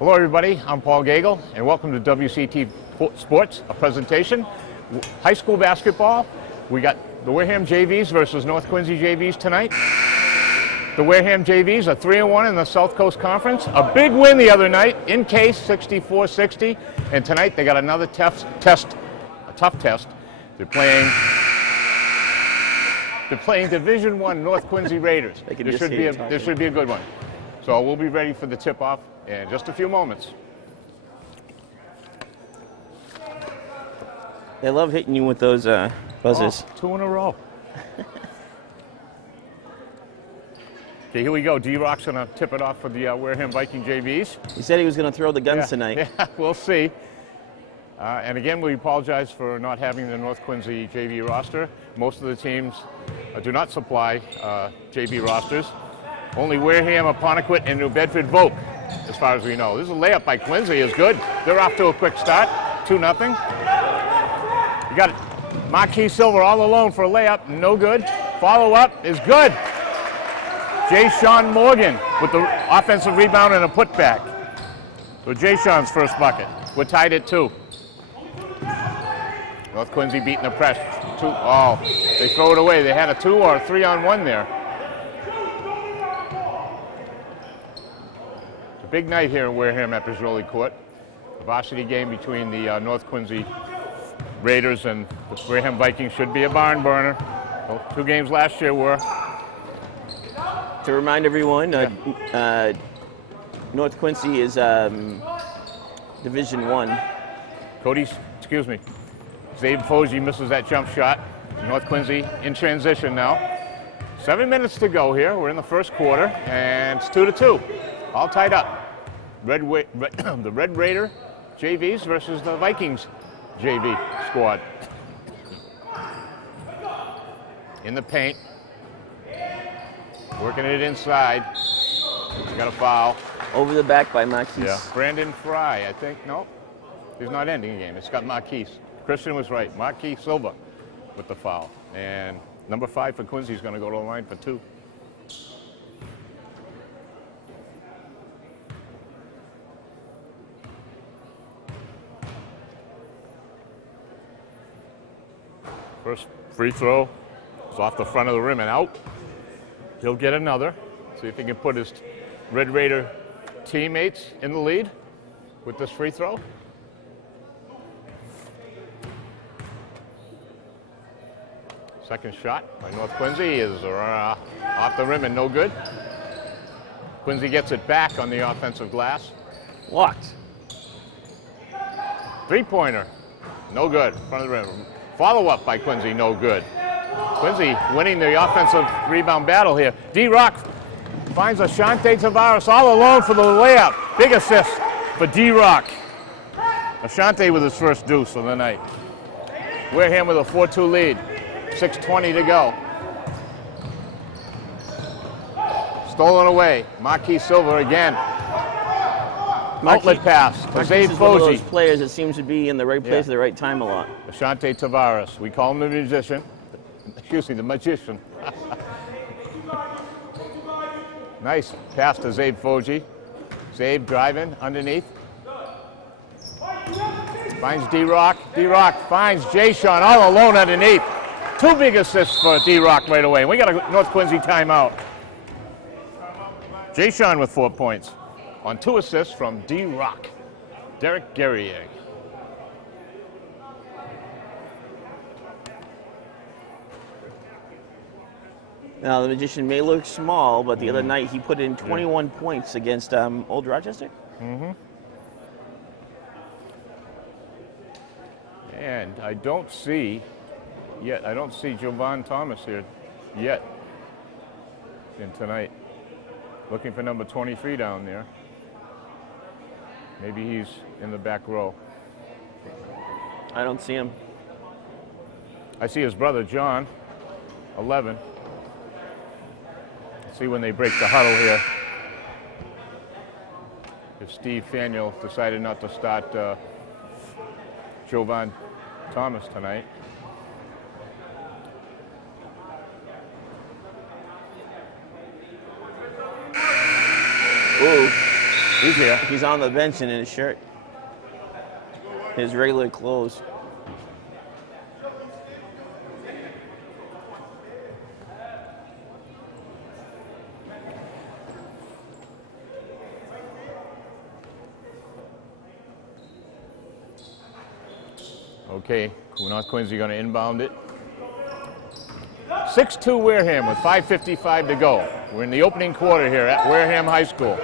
Hello everybody, I'm Paul Gagel and welcome to WCT Sports, a presentation. High school basketball, we got the Wareham JVs versus North Quincy JVs tonight. The Wareham JVs are 3-1 in the South Coast Conference. A big win the other night in Case, 64-60, and tonight they got another tough test. They're playing Division I North Quincy Raiders. This should be a good one. So we'll be ready for the tip-off in just a few moments. They love hitting you with those buzzers. Oh, 2 in a row. Okay, here we go. D-Rock's going to tip it off for the Wareham Viking JVs. He said he was going to throw the guns tonight. Yeah, we'll see. And again, we apologize for not having the North Quincy JV roster. Most of the teams do not supply JV rosters. Only Wareham, Apponequet, and New Bedford vote, as far as we know. This is a layup by Quincy, is good. They're off to a quick start, 2-0. You got Marquis Silver all alone for a layup, no good. Follow-up is good. Jay Sean Morgan with the offensive rebound and a putback. So Jay Sean's first bucket. We're tied at 2. North Quincy beating the press. Oh, they throw it away. They had a 2 or a 3-on-1 there. It's a big night here in Wareham at Pizzoli Court. The varsity game between the North Quincy Raiders and the Wareham Vikings should be a barn burner. Well, 2 games last year were. To remind everyone, North Quincy is Division I. Zabe Foji misses that jump shot. North Quincy in transition now. 7 minutes to go here. We're in the first quarter, and it's 2-2. All tied up. The Red Raider JVs versus the Vikings JV squad. In the paint. Working it inside. Got a foul. Over the back by Marquis. Yeah. Brandon Fry, I think. No, he's not ending the game. It's got Marquis. Christian was right. Marquis Silva with the foul. And number 5 for Quincy is going to go to the line for 2. First free throw is off the front of the rim and out. He'll get another. See if he can put his Red Raider teammates in the lead with this free throw. Second shot by North Quincy is off the rim and no good. Quincy gets it back on the offensive glass. Blocked. 3-pointer, no good, front of the rim. Follow-up by Quincy, no good. Quincy winning the offensive rebound battle here. D-Rock finds Ashante Tavares all alone for the layup. Big assist for D-Rock. Ashante with his first deuce of the night. Wareham with a 4-2 lead. 6:20 to go. Stolen away. Marquis Silver again. Outlet pass to Zabe is one of those Foji. players that seems to be in the right place at the right time a lot. Ashante Tavares. We call him the musician. Excuse me, the magician. Nice pass to Zabe Foji. Zabe driving underneath. Finds D-Rock. D-Rock finds Jay Sean all alone underneath. 2 big assists for D-Rock right away. We got a North Quincy timeout. Jay Sean with 4 points on 2 assists from D-Rock. Derek Guerrier. Now, the magician may look small, but the other night he put in 21 points against Old Rochester. Mm-hmm. And I don't see Jovan Thomas here yet in tonight. Looking for number 23 down there. Maybe he's in the back row. I don't see him. I see his brother, John, 11. Let's see when they break the huddle here. If Steve Faniel decided not to start Jovan Thomas tonight. Ooh. He's here. He's on the bench in his shirt. His regular clothes. Okay, North Quincy going to inbound it. 6-2 Wareham with 5:55 to go. We're in the opening quarter here at Wareham High School.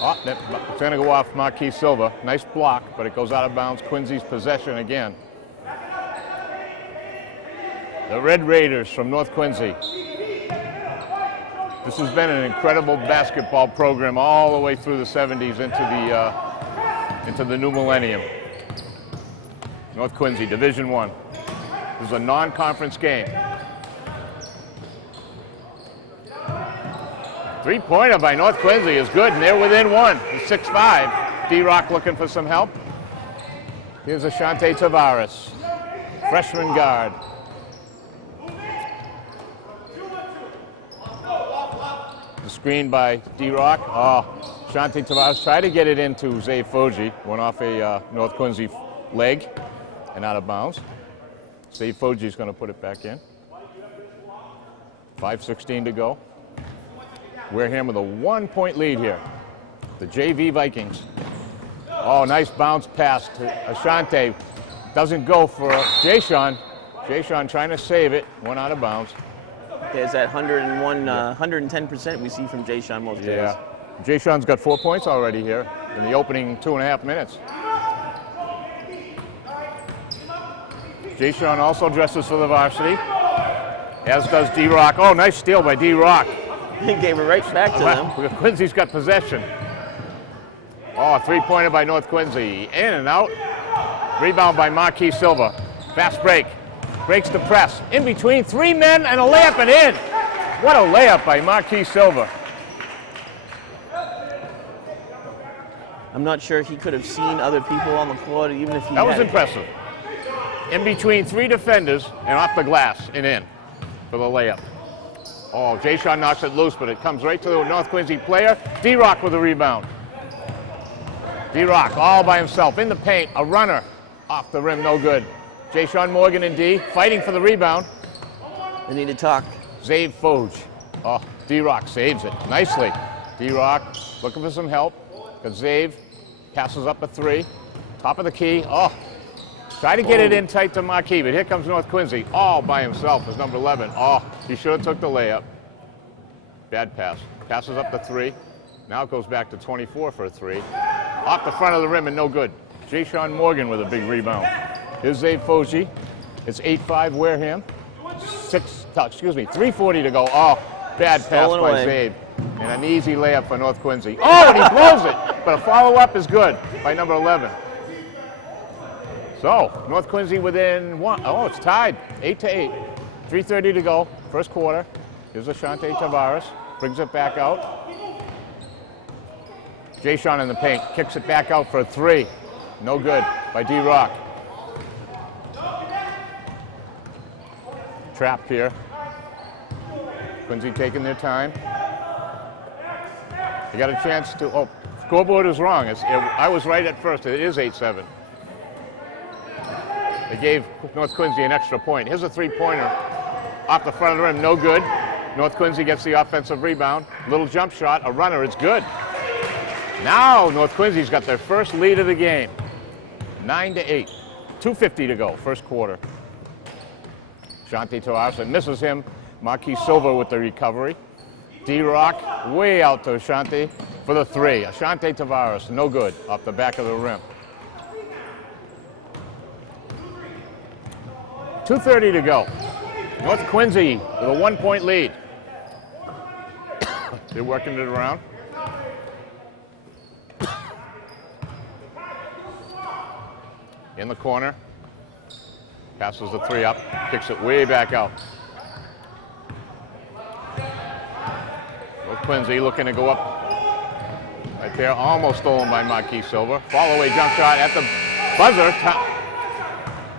Oh, it's going to go off Marquis Silva. Nice block, but it goes out of bounds. Quincy's possession again. The Red Raiders from North Quincy. This has been an incredible basketball program all the way through the 70s into the new millennium. North Quincy, Division I. This is a non-conference game. Three-pointer by North Quincy is good, and they're within one. It's 6-5. D-Rock looking for some help. Here's Ashante Tavares, freshman guard. The screen by D-Rock. Oh, Ashante Tavares tried to get it into Zay Foji. Went off a North Quincy leg and out of bounds. Zay Foji's going to put it back in. 5:16 to go. Wareham with a 1-point lead here. The JV Vikings. Oh, nice bounce pass to Ashante. Doesn't go for Jay-Sean. Jay-Sean trying to save it. Went out of bounds. There's that 110% we see from Jay-Sean most days. Yeah. Jay-Sean's got 4 points already here in the opening 2.5 minutes. Jay-Sean also dresses for the varsity, as does D-Rock. Oh, nice steal by D-Rock. He gave it right back to them. Quincy's got possession. Oh, a three-pointer by North Quincy. In and out. Rebound by Marquis Silva. Fast break. Breaks the press. In between three men and a layup and in. What a layup by Marquis Silva. I'm not sure he could have seen other people on the floor, even if he That was impressive. In between three defenders and off the glass and in for the layup. Oh, Jay-Sean knocks it loose, but it comes right to the North Quincy player. D-Rock with the rebound. D-Rock all by himself in the paint. A runner off the rim, no good. Jay-Sean Morgan and D fighting for the rebound. They need to talk. Zave Foge. Oh, D-Rock saves it nicely. D-Rock looking for some help because Zave passes up a three. Top of the key. Oh, try to get it in tight to Marquis, but here comes North Quincy all by himself as number 11. Oh, he should have took the layup. Bad pass. Passes up the three. Now it goes back to 24 for a three. Off the front of the rim and no good. Jay-Sean Morgan with a big rebound. Here's Zave Foge. It's 8-5 Wareham. 3:40 to go. Oh, bad pass by Zave. And an easy layup for North Quincy. Oh, and he blows it. But a follow-up is good by number 11. So, North Quincy within one. Oh, it's tied. 8-8. 3:30 to go. First quarter. Here's Ashante Tavares. Brings it back out. Jay-Sean in the paint. Kicks it back out for a three. No good by D-Rock. Trapped here. Quincy taking their time. They got a chance to, oh, scoreboard is wrong. I was right at first. It is 8-7. They gave North Quincy an extra point. Here's a three-pointer off the front of the rim, no good. North Quincy gets the offensive rebound. Little jump shot, a runner, it's good. Now North Quincy's got their first lead of the game. 9-8. 2:50 to go, first quarter. Ashante Tavares misses him. Marquis Silva with the recovery. D-Rock way out to Ashante for the three. Ashante Tavares, no good, off the back of the rim. 2:30 to go. North Quincy with a 1-point lead. They're working it around. In the corner. Passes the three up, kicks it way back out. North Quincy looking to go up right there, almost stolen by Marquis Silva. Follow-away jump shot at the buzzer.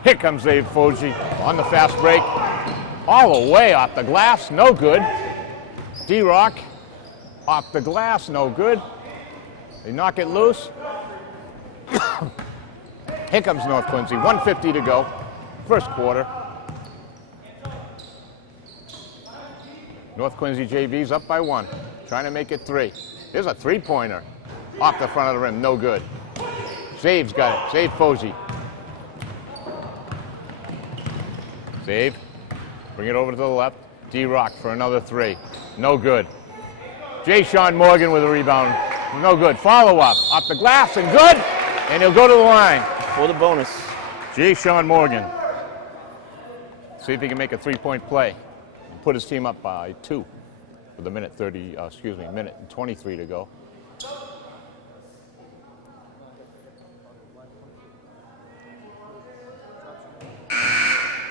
Here comes Zave Foge on the fast break. All the way off the glass, no good. D-Rock off the glass, no good. They knock it loose. Here comes North Quincy, 1:50 to go, first quarter. North Quincy JV's up by 1, trying to make it 3. Here's a three-pointer off the front of the rim, no good. Zave's got it, Zave Posey. Zave, bring it over to the left. D-Rock for another 3, no good. J. Sean Morgan with a rebound, no good. Follow-up, off the glass and good, and he'll go to the line. For the bonus. J. Sean Morgan. See if he can make a three-point play. Put his team up by 2 with a minute and 23 to go.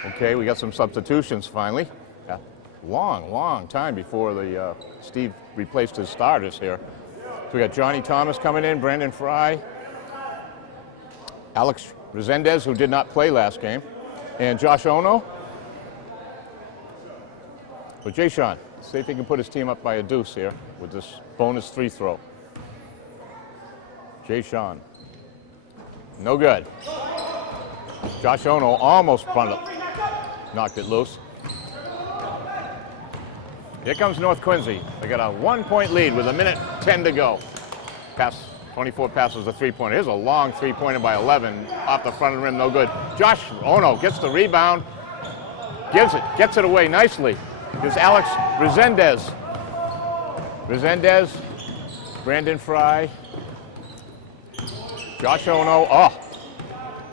Okay, we got some substitutions finally. Yeah. Long time before the Steve replaced his starters here. So we got Johnny Thomas coming in, Brandon Fry, Alex Resendez, who did not play last game, and Josh Ono. But Jay Sean, see if he can put his team up by a deuce here with this bonus free throw. Jay Sean. No good. Josh Ono almost knocked it loose. Here comes North Quincy. They got a 1-point lead with a minute 10 to go. Pass, 24 passes a three-pointer. Here's a long three-pointer by 11 off the front of the rim, no good. Josh Ono gets the rebound, gets it away nicely. Here's Alex Resendez. Resendez, Brandon Fry, Josh Ono. Oh,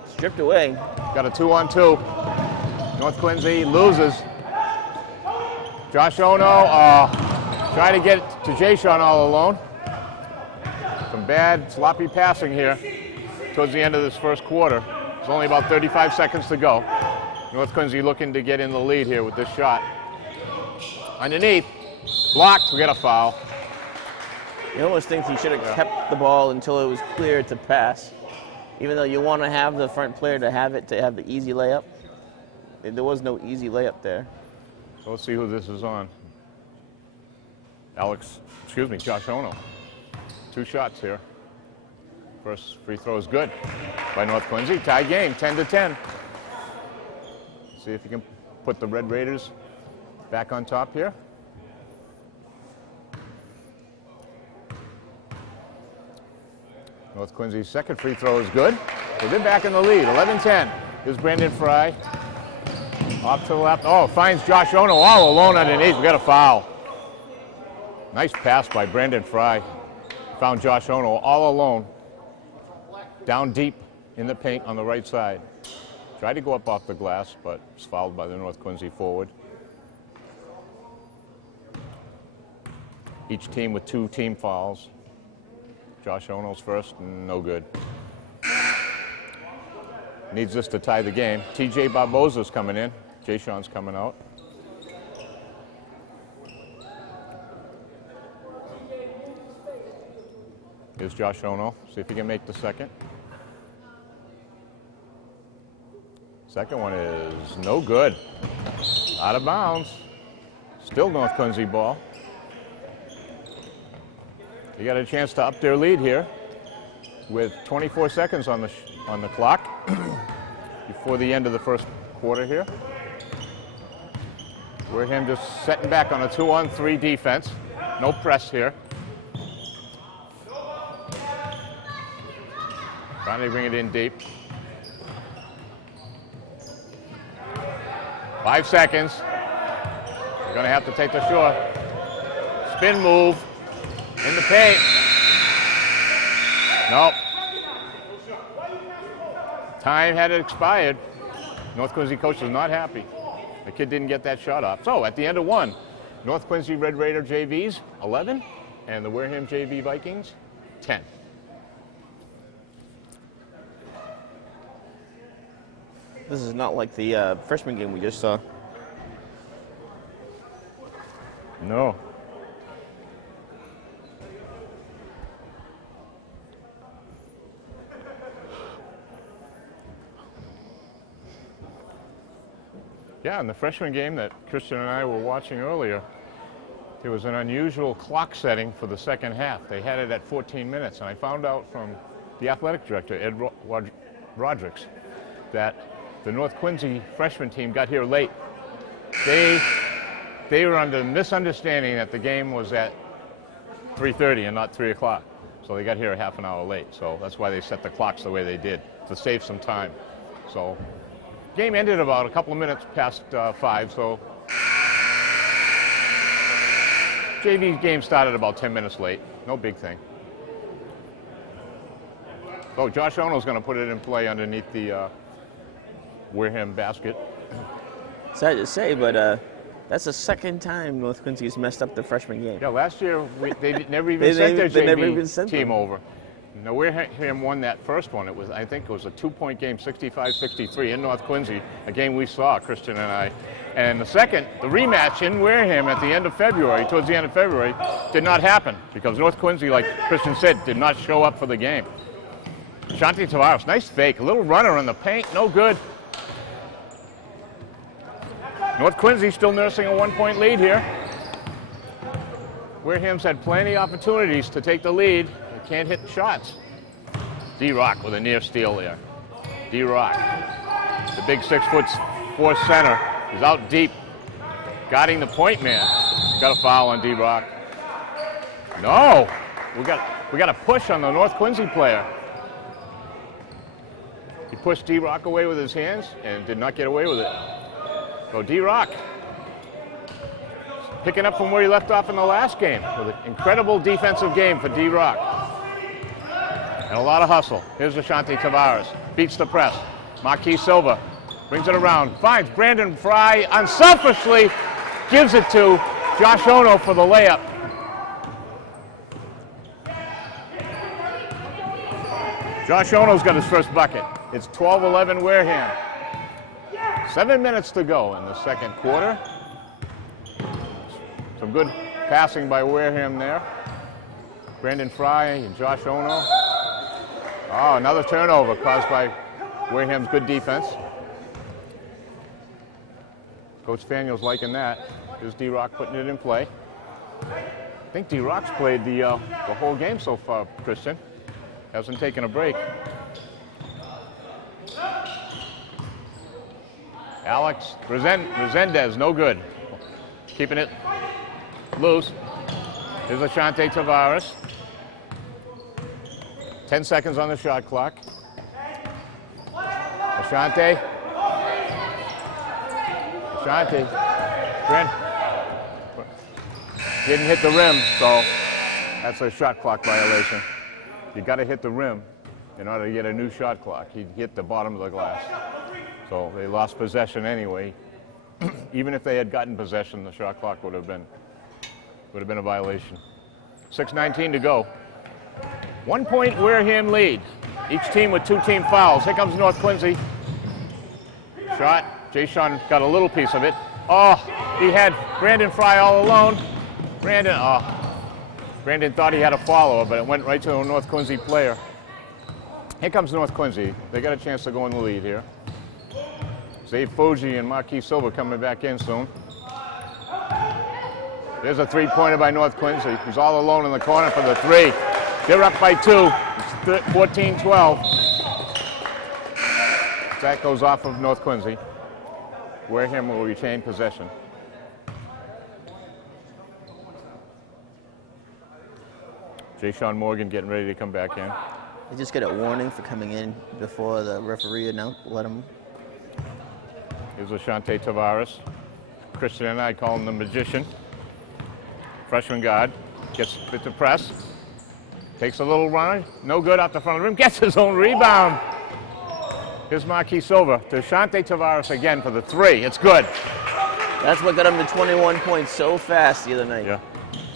stripped away. Got a 2-on-2. North Quincy loses. Josh Ono trying to get to Jay Sean all alone. Some bad, sloppy passing here towards the end of this first quarter. There's only about 35 seconds to go. North Quincy looking to get in the lead here with this shot. Underneath, blocked, we got a foul. You almost think he should have kept the ball until it was clear to pass. Even though you want to have the front player to have the easy layup. There was no easy layup there. So let's see who this is on. Josh Ono. 2 shots here. First free throw is good by North Quincy. Tie game, 10-10. See if you can put the Red Raiders back on top here. North Quincy's second free throw is good. So they're back in the lead, 11-10. Here's Brandon Fry. Off to the left. Oh, finds Josh Ono all alone underneath. We got a foul. Nice pass by Brandon Fry. Found Josh Ono all alone. Down deep in the paint on the right side. Tried to go up off the glass, but was fouled by the North Quincy forward. Each team with 2 team fouls. Josh Ono's first, no good. Needs this to tie the game. TJ Barbosa's coming in. Jay Sean's coming out. Here's Josh Ono. See if he can make the second. Second one is no good. Out of bounds. Still North Quincy ball. You got a chance to up their lead here with 24 seconds on the clock before the end of the first quarter here. Wareham just setting back on a 2-on-3 defense. No press here. Trying to bring it in deep. 5 seconds. They're going to have to take the short. Spin move in the paint. Nope. Time had expired. North Quincy coach is not happy. The kid didn't get that shot off. So at the end of 1, North Quincy Red Raider JVs 11 and the Wareham JV Vikings 10. This is not like the freshman game we just saw. No. Yeah, in the freshman game that Christian and I were watching earlier, There was an unusual clock setting for the second half. They had it at 14 minutes, and I found out from the athletic director, Ed Rodrigues, that the North Quincy freshman team got here late. They were under the misunderstanding that the game was at 3:30 and not 3 o'clock. So they got here a half an hour late. So that's why they set the clocks the way they did, to save some time. So game ended about a couple of minutes past 5, so JV game started about 10 minutes late. No big thing. Oh, Josh Ono's going to put it in play underneath the Wareham basket. Sad to say, but that's the second time North Quincy's messed up the freshman game. Yeah, last year they never even sent their JV team over. Now Wareham won that first one. I think it was a 2-point game, 65-63 in North Quincy, a game we saw, Christian and I. And the second, the rematch in Wareham at the end of February, towards the end of February, did not happen because North Quincy, like Christian said, did not show up for the game. Shanti Tavares, nice fake, a little runner in the paint, no good. North Quincy still nursing a 1-point lead here. Wareham's had plenty of opportunities to take the lead. They can't hit shots. D-Rock with a near steal there. D-Rock, the big 6'4" center, is out deep, guarding the point man. Got a foul on D-Rock. No, we got a push on the North Quincy player. He pushed D-Rock away with his hands and did not get away with it. So D-Rock picking up from where he left off in the last game with an incredible defensive game for D-Rock. And a lot of hustle. Here's Ashanti Tavares. Beats the press. Marquis Silva brings it around. Finds Brandon Fry. Unselfishly gives it to Josh Ono for the layup. Josh Ono's got his first bucket. It's 12-11 Wareham. 7 minutes to go in the second quarter. Some good passing by Wareham there. Brandon Fry and Josh Ono. Oh, another turnover caused by Wareham's good defense. Coach Faniel's liking that. There's D-Rock putting it in play. I think D-Rock's played the whole game so far, Christian. Hasn't taken a break. Alex Resendez, no good. Keeping it loose. Here's Ashanti Tavares. 10 seconds on the shot clock. Ashanti. Didn't hit the rim, so that's a shot clock violation. You got to hit the rim in order to get a new shot clock. He hit the bottom of the glass. So they lost possession anyway. Even if they had gotten possession, the shot clock would have been a violation. 6:19 to go. 1 point Wareham lead. Each team with 2 team fouls. Here comes North Quincy. Shot. Jay-Sean got a little piece of it. Oh, he had Brandon Fry all alone. Brandon thought he had a follower, but it went right to a North Quincy player. Here comes North Quincy. They got a chance to go in the lead here. Zave Fuji and Marquis Silva coming back in soon. There's a 3-pointer by North Quincy. He's all alone in the corner for the 3. They're up by 2. It's 14-12. That goes off of North Quincy. Wareham will retain possession. Jay-Sean Morgan getting ready to come back in. They just get a warning for coming in before the referee let him. Here's Ashanti Tavares. Christian and I call him the magician. Freshman guard. Gets fit to press. Takes a little run. No good off the front of the rim. Gets his own rebound. Here's Marquis Silva to Ashanti Tavares again for the 3. It's good. That's what got him to 21 points so fast the other night. Yeah.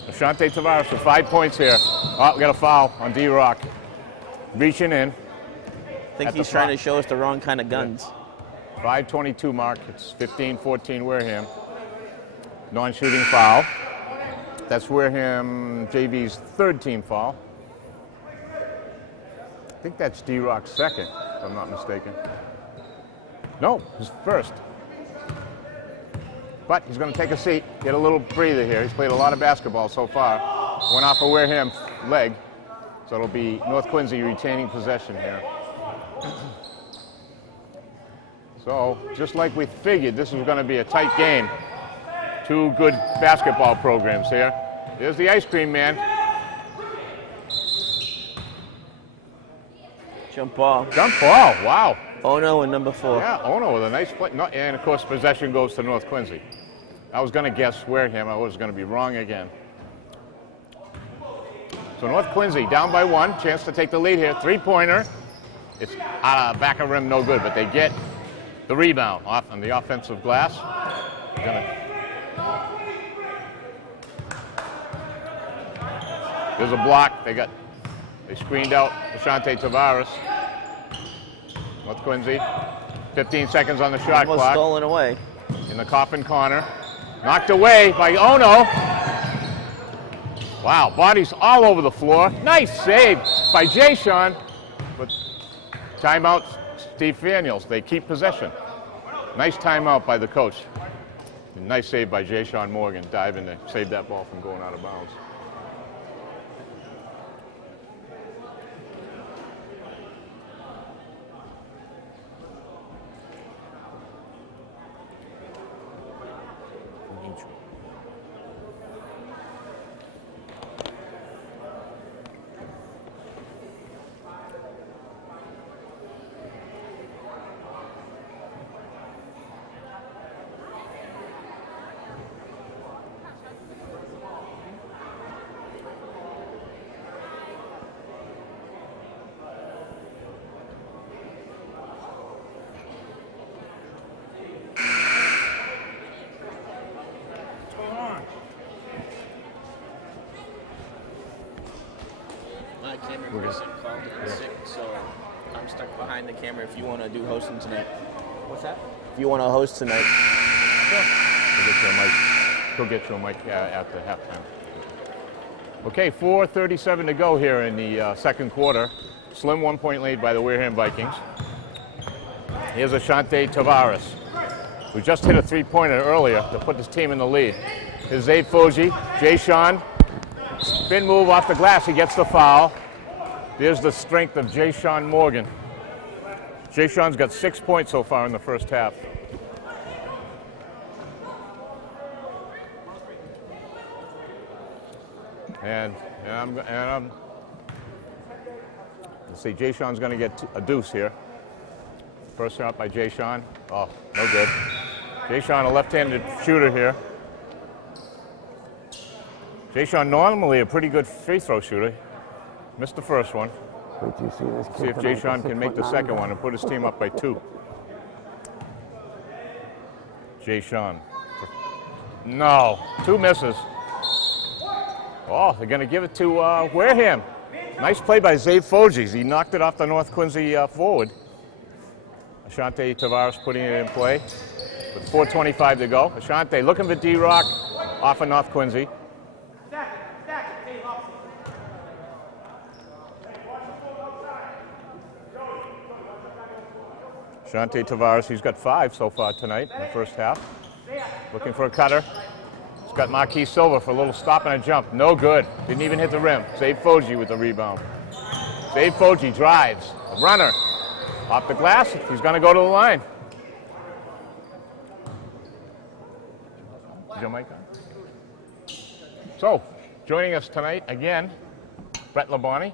Ashanti Tavares for 5 points here. Oh, we got a foul on D-Rock. Reaching in. I think he's trying to show us the wrong kind of guns. 5:22 mark. It's 15-14 Wareham. Non-shooting foul. That's Wareham JV's 3rd team foul. I think that's D-Rock's 2nd, if I'm not mistaken. No, his 1st. But he's going to take a seat, get a little breather here. He's played a lot of basketball so far. Went off a Wareham leg. So it'll be North Quincy retaining possession here. So, just like we figured, this was going to be a tight game. Two good basketball programs here. There's the ice cream man. Jump ball. Jump ball, wow. Ono and number 4. Yeah, Ono with a nice play. No, and of course, possession goes to North Quincy. I was going to guess Wareham. I was going to be wrong again. So North Quincy down by 1. Chance to take the lead here. Three-pointer. It's back of rim, no good, but they get the rebound off on the offensive glass. There's a block. They screened out Ashante Tavares. North Quincy, 15 seconds on the shot Almost clock. stolen away. In the coffin corner. Knocked away by Ono. Wow, bodies all over the floor. Nice save by Jay-Sean. But timeout, Steve Daniels. They keep possession. Nice timeout by the coach. Nice save by Jay-Sean Morgan, diving to save that ball from going out of bounds. So I'm stuck behind the camera if you want to do hosting tonight. What's that? If you want to host tonight. Sure. He'll get you a mic after halftime. Okay, 4:37 to go here in the second quarter. Slim 1-point lead by the Wareham Vikings. Here's Ashante Tavares, who just hit a three-pointer earlier to put his team in the lead. Here's Zabe Fuji, Jay-Sean, spin move off the glass, he gets the foul. There's the strength of Jay-Sean Morgan. Jay-Sean's got 6 points so far in the first half. And let's see, Jay-Sean's going to get a deuce here. First shot by Jay-Sean. Oh, no good. Jay-Sean, a left-handed shooter here. Jay-Sean normally a pretty good free throw shooter. Missed the first one. Wait till you see this. See if Jay-Sean can make the second one and put his team up by 2. Jay-Sean. No, 2 misses. Oh, they're going to give it to Wareham. Nice play by Zabe Foges. He knocked it off the North Quincy forward. Ashante Tavares putting it in play with 4:25 to go. Ashante looking for D-Rock off of North Quincy. Ashante Tavares, he's got 5 so far tonight in the first half. Looking for a cutter. He's got Marquis Silva for a little stop and a jump. No good. Didn't even hit the rim. Zabe Foji with the rebound. Zabe Foji drives. A runner. Off the glass. He's going to go to the line. Is your mic on? So, joining us tonight again, Brett Labonte.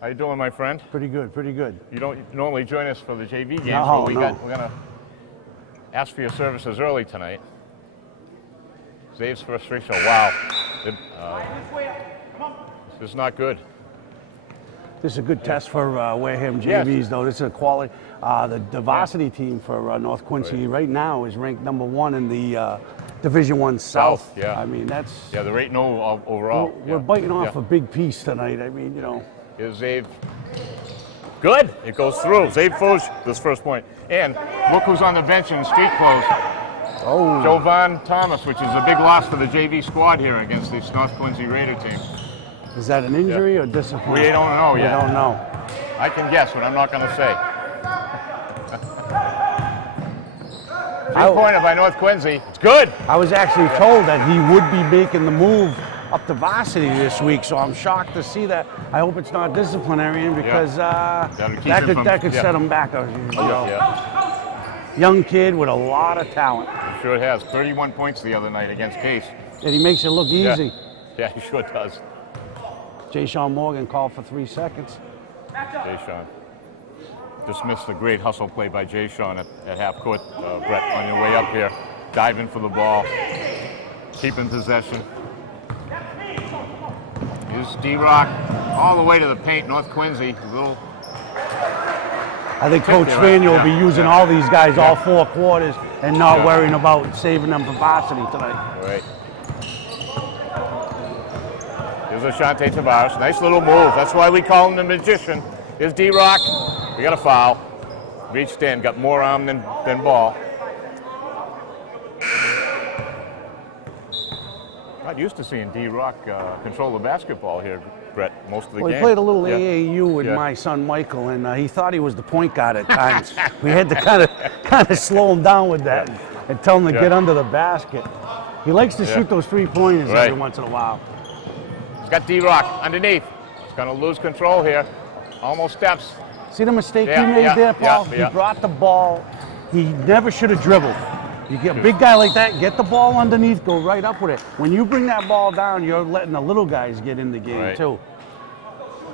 How you doing, my friend? Pretty good, pretty good. You don't normally join us for the JV games, No, but no. we're going to ask for your services early tonight. Zabe's first free throw. Wow. This is not good. This is a good test for Wareham JVs, though. This is a quality. The varsity team for North Quincy right now is ranked #1 in the Division I South. Yeah. I mean, that's. Yeah, they're 8-0 overall. We're biting off a big piece tonight. I mean, you know. Here's Zabe. Good. It goes through. Zabe Foge, this first point. And look who's on the bench in street clothes. Oh. Jovan Thomas, which is a big loss for the JV squad here against this North Quincy Raider team. Is that an injury or discipline? We don't know yet. We don't know. I can guess, but I'm not going to say. Three-pointer by North Quincy. It's good. I was actually told that he would be making the move up to varsity this week, so I'm shocked to see that. I hope it's not disciplinary because that could set him back. Young kid with a lot of talent. He sure has. 31 points the other night against Case. And he makes it look easy. Yeah, he sure does. Jay Sean Morgan called for 3 seconds. Jay Sean. Dismissed a great hustle play by Jay Sean at half court. Brett, on your way up here, diving for the ball, keeping possession. Here's D-Rock all the way to the paint. North Quincy, I think Coach Faniel will be using all these guys all 4 quarters and not worrying about saving them for varsity tonight. Right. Here's Ashante Tavares. Nice little move. That's why we call him the magician. Here's D-Rock. We got a foul. Reached in, got more arm than ball. Not used to seeing D-Rock control the basketball here, Brett, most of the game. He played a little AAU with my son Michael, and he thought he was the point guard at times. We had to kind of slow him down with that and tell him to get under the basket. He likes to shoot those 3-pointers every once in a while. He's got D-Rock underneath. He's going to lose control here. Almost steps. See the mistake he made there, Paul? He brought the ball. He never should have dribbled. You get a big guy like that, get the ball underneath, go right up with it. When you bring that ball down, you're letting the little guys get in the game too.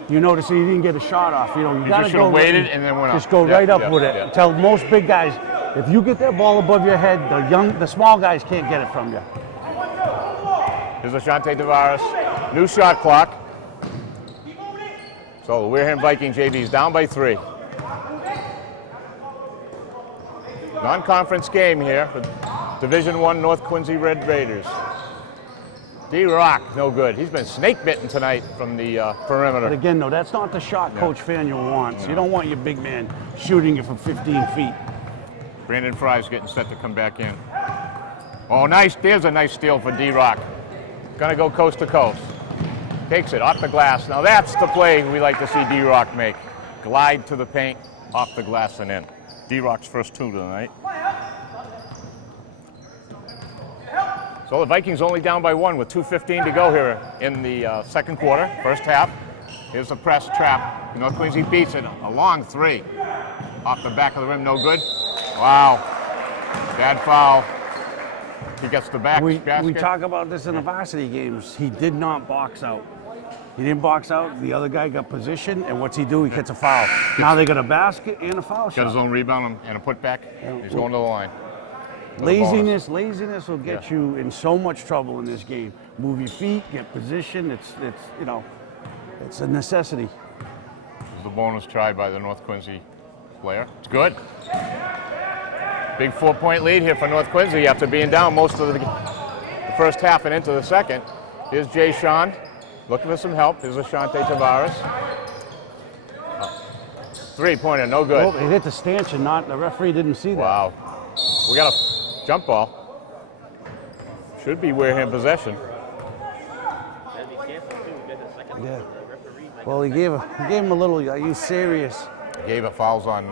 You notice he didn't get a shot off. You got to go. Waited and then went up. Just go right up with it. Tell most big guys, if you get that ball above your head, the small guys can't get it from you. Here's Ashante Tavares. New shot clock. So the Wareham Vikings JV's down by 3. Non-conference game here for Division I North Quincy Red Raiders. D-Rock, no good. He's been snake bitten tonight from the perimeter. But again, though, that's not the shot Coach Faniel wants. You don't want your big man shooting you from 15 feet. Brandon Fry's getting set to come back in. Oh, nice. There's a nice steal for D-Rock. Gonna go coast to coast. Takes it off the glass. Now that's the play we like to see D-Rock make. Glide to the paint, off the glass and in. D-Rock's first 2 tonight. So the Vikings only down by 1 with 2:15 to go here in the second quarter, first half. Here's the press trap. North Quincy beats it. A long 3. Off the back of the rim, no good. Wow. Bad foul. He gets the back basket. We talk about this in the varsity games. He did not box out. He didn't box out. The other guy got position, and what's he do? He gets a foul. Now they got a basket and a foul shot. Got his own rebound and a putback. He's going to the line. Laziness will get you in so much trouble in this game. Move your feet, get position. It's a necessity. This is the bonus try by the North Quincy player. It's good. Big 4-point lead here for North Quincy after being down most of the first half and into the second. Here's Jay Sean. Looking for some help. Here's Ashante Tavares. 3-pointer, no good. Oh, it hit the stanchion, the referee didn't see that. Wow. We got a jump ball. Should be Wareham possession. Yeah. Well, he gave him a little, are you serious? Gave a fouls on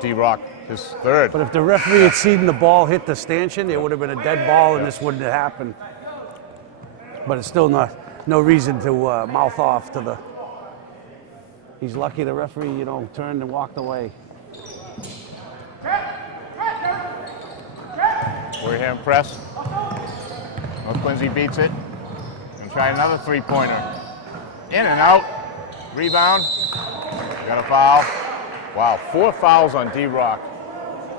D-Rock, his 3rd. But if the referee had seen the ball hit the stanchion, it would have been a dead ball and this wouldn't have happened. But it's still no reason to mouth off to the. He's lucky the referee, turned and walked away. Wareham press. North Quincy beats it. And try another 3-pointer. In and out. Rebound. Got a foul. Wow, 4 fouls on D-Rock.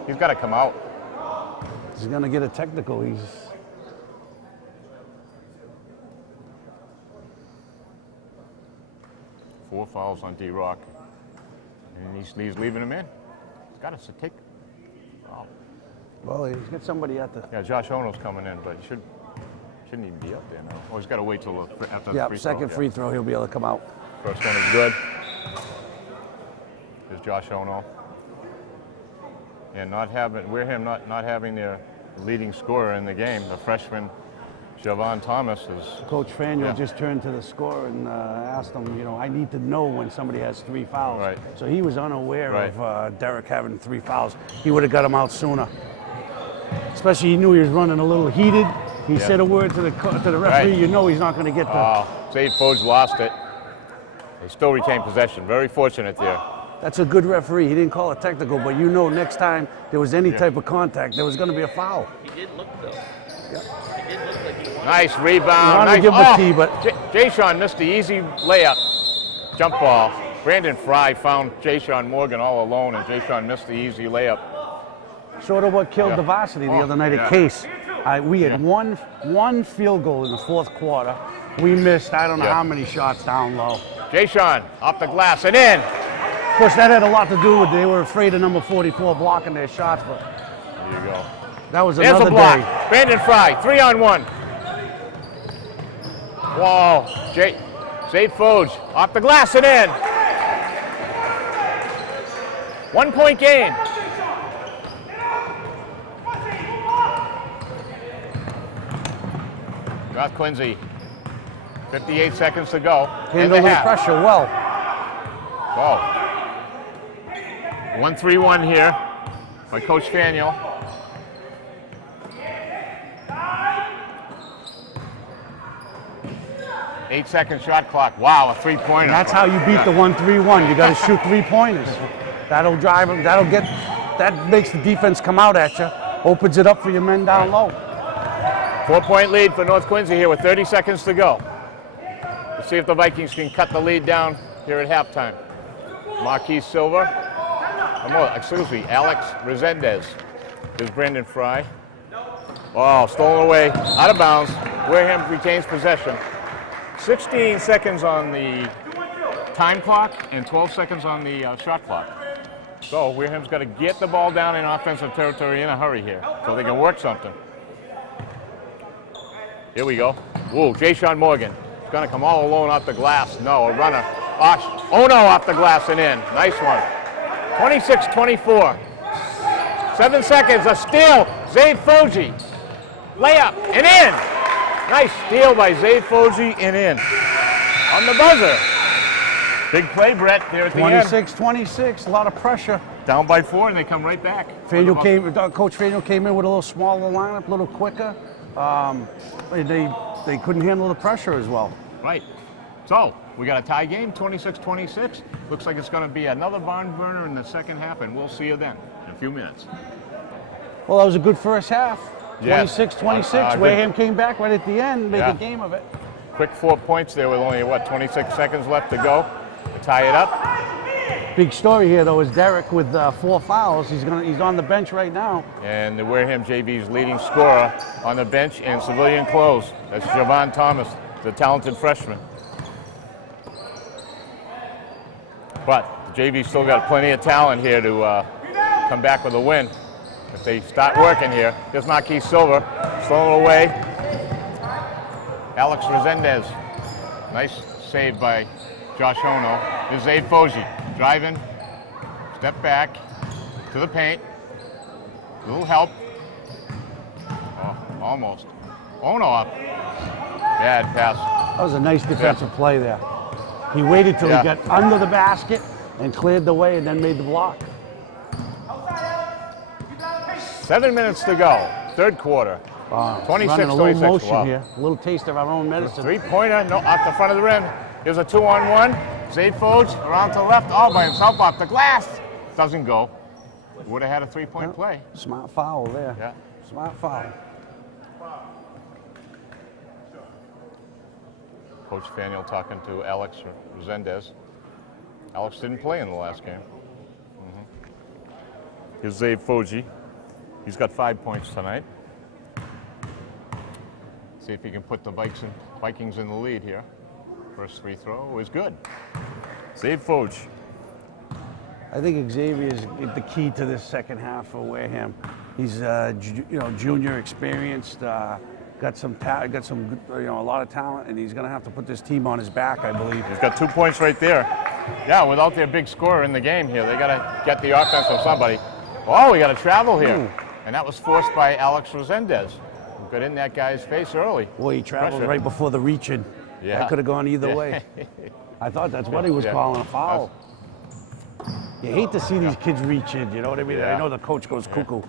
He's got to come out. He's going to get a technical. 4 fouls on D-Rock. And he's leaving him in. He's got to take. Oh. Well, he's got somebody at the. Yeah, Josh Ono's coming in, but he shouldn't even be up there now. Oh, he's got to wait till after the free throw. Second free throw, he'll be able to come out. First one is good. There's Josh Ono. And Wareham not having their leading scorer in the game, the freshman Javon Thomas is. Coach Faniel just turned to the scorer and asked him, I need to know when somebody has 3 fouls. Right. So he was unaware of Derek having 3 fouls. He would have got him out sooner. especially he knew he was running a little heated. He said a word to the referee. Right. You know he's not going to get the. Oh, Zay Foge lost it. They still retain possession. Very fortunate there. That's a good referee. He didn't call it technical, but you know next time there was any type of contact, there was going to be a foul. He did look though. Yeah. He did look like he wanted. Nice rebound. He wanted Nice. to give him a key, but Jay-Sean missed the easy layup. Jump ball. Brandon Fry found Jay-Sean Morgan all alone, and Jay-Sean missed the easy layup. sort of what killed the Varsity the other night at Case. We had one field goal in the fourth quarter. We missed I don't know how many shots down low. Jay-Sean off the glass and in. Of course, that had a lot to do with they were afraid of number 44 blocking their shots, but There you go. that was There's another a block. day. Brandon Fry, 3-on-1. Whoa, Zay Foge off the glass and in. 1 point game. North Quincy, 58 seconds to go. Handle the pressure well. Whoa. 1-3-1 here by Coach Faniel. Eight-second shot clock. Wow, a three-pointer. And that's how you beat the 1-3-1. You got to shoot 3 pointers. That'll drive them. That makes the defense come out at you. Opens it up for your men down low. 4-point lead for North Quincy here with 30 seconds to go. Let's see if the Vikings can cut the lead down here at halftime. Marquis Silver. Alex Resendez. There's Brandon Fry. Oh, stolen away, out of bounds. Wareham retains possession. 16 seconds on the time clock and 12 seconds on the shot clock. So Wareham's got to get the ball down in offensive territory in a hurry here so they can work something. Here we go. Ooh, Jay-Sean Morgan. He's going to come all alone off the glass. No, a runner. Oh no, off the glass and in. Nice one. 26-24. 7 seconds, a steal. Zay Foge. Layup and in. Nice steal by Zay Foge and in. On the buzzer. Big play, Brett, there at the end. 26-26, a lot of pressure. Down by 4 and they come right back. Coach Faniel came in with a little smaller lineup, a little quicker. They couldn't handle the pressure as well. Right. So, we got a tie game, 26-26. Looks like it's going to be another barn burner in the second half, and we'll see you then in a few minutes. Well, that was a good first half. Yes. 26-26. Wareham came back right at the end, made a game of it. Quick 4 points there with only, 26 seconds left to go to tie it up. Big story here, though, is Derek with 4 fouls. He's on the bench right now. And the Wareham JV's leading scorer on the bench in civilian clothes. That's Javon Thomas, the talented freshman. But the JV's still got plenty of talent here to come back with a win. If they start working here. Here's Marquis Silver, stolen away. Alex Resendez. Nice save by Josh Ono. Here's Zay Foge, driving, step back to the paint. A little help. Oh, almost. Ono up. Bad pass. That was a nice defensive play there. He waited till he got under the basket and cleared the way and then made the block. 7 minutes to go, third quarter. 26-26. A little motion here. A little taste of our own medicine. Three-pointer, no, off the front of the rim. Here's a 2-on-1. Zay Foge around to the left, all by himself off the glass. Doesn't go. Would have had a three-point play. Smart foul there. Yeah. Smart foul. Coach Faniel talking to Alex Resendez. Alex didn't play in the last game. Here's Zay Foge. He's got 5 points tonight. See if he can put the Vikings in the lead here. First free throw was good. Zay Foge. I think Xavier is the key to this second half for Wareham. He's junior experienced, got a lot of talent, and he's going to have to put this team on his back, I believe. He's got 2 points right there. Yeah, without their big scorer in the game here, they got to get the offense from somebody. Oh, we got to travel here. And that was forced by Alex Resendez, who got in that guy's face early. Well, he traveled right before the reach-in. Yeah. That could have gone either way. I thought that's what he was calling a foul. You hate to see these kids reach in, you know what I mean? I know the coach goes cuckoo.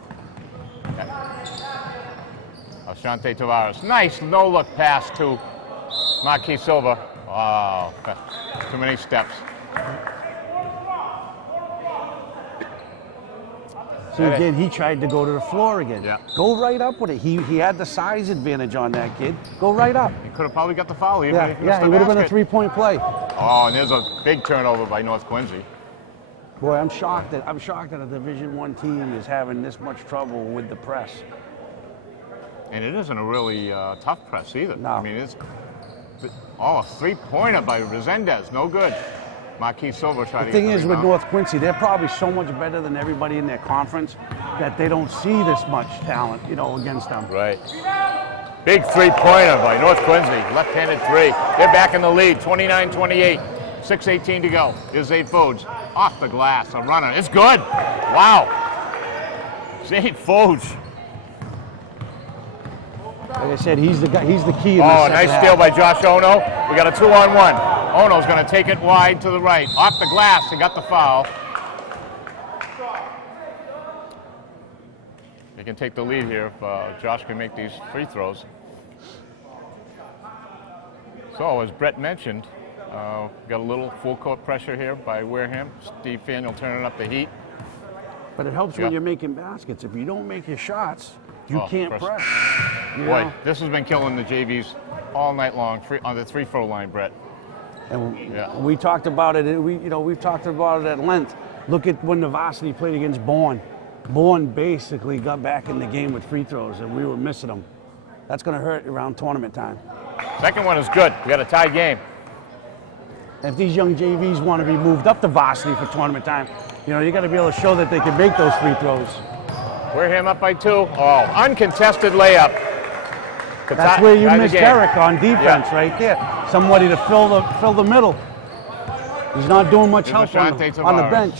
Shante Tavares. Nice no-look pass to Marquis Silva. Oh, too many steps. So again, he tried to go to the floor again. Yeah. Go right up with it. He had the size advantage on that kid. Go right up. He could have probably got the foul even if he Yeah, missed the it would have been a basket. three-point play. Oh, and there's a big turnover by North Quincy. Boy, I'm shocked that a Division I team is having this much trouble with the press. And it isn't a really tough press either. No. I mean, it's a three-pointer by Resendez. No good. Marquis Silva tried to The get thing the is, with rebound. North Quincy, they're probably so much better than everybody in their conference that they don't see this much talent, against them. Right. Big three-pointer by North Quincy. Left-handed three. They're back in the lead, 29-28. 6:18 to go. Here's Zay Foge. Off the glass, a runner. It's good. Wow. Zay Foge. Like I said, he's the guy. He's the key. In the Oh, second nice half. steal by Josh Ono. We got a 2-on-1. Ono's going to take it wide to the right. Off the glass, he got the foul. He can take the lead here if Josh can make these free throws. So, as Brett mentioned, got a little full court pressure here by Wareham. Steve Faneuil turning up the heat. But it helps when you're making baskets. If you don't make your shots, you can't press. Boy, this has been killing the JVs all night long on the free-throw line, Brett. And we talked about it. We've talked about it at length. Look at when the Varsity played against Bourne. Bourne basically got back in the game with free throws, and we were missing them. That's going to hurt around tournament time. Second one is good. We got a tie game. And if these young JVs want to be moved up to Varsity for tournament time, you got to be able to show that they can make those free throws. Wareham up by 2. Oh, uncontested layup. That's where you miss Derek on defense, right there. Somebody to fill the middle. He's not doing much help on the bench.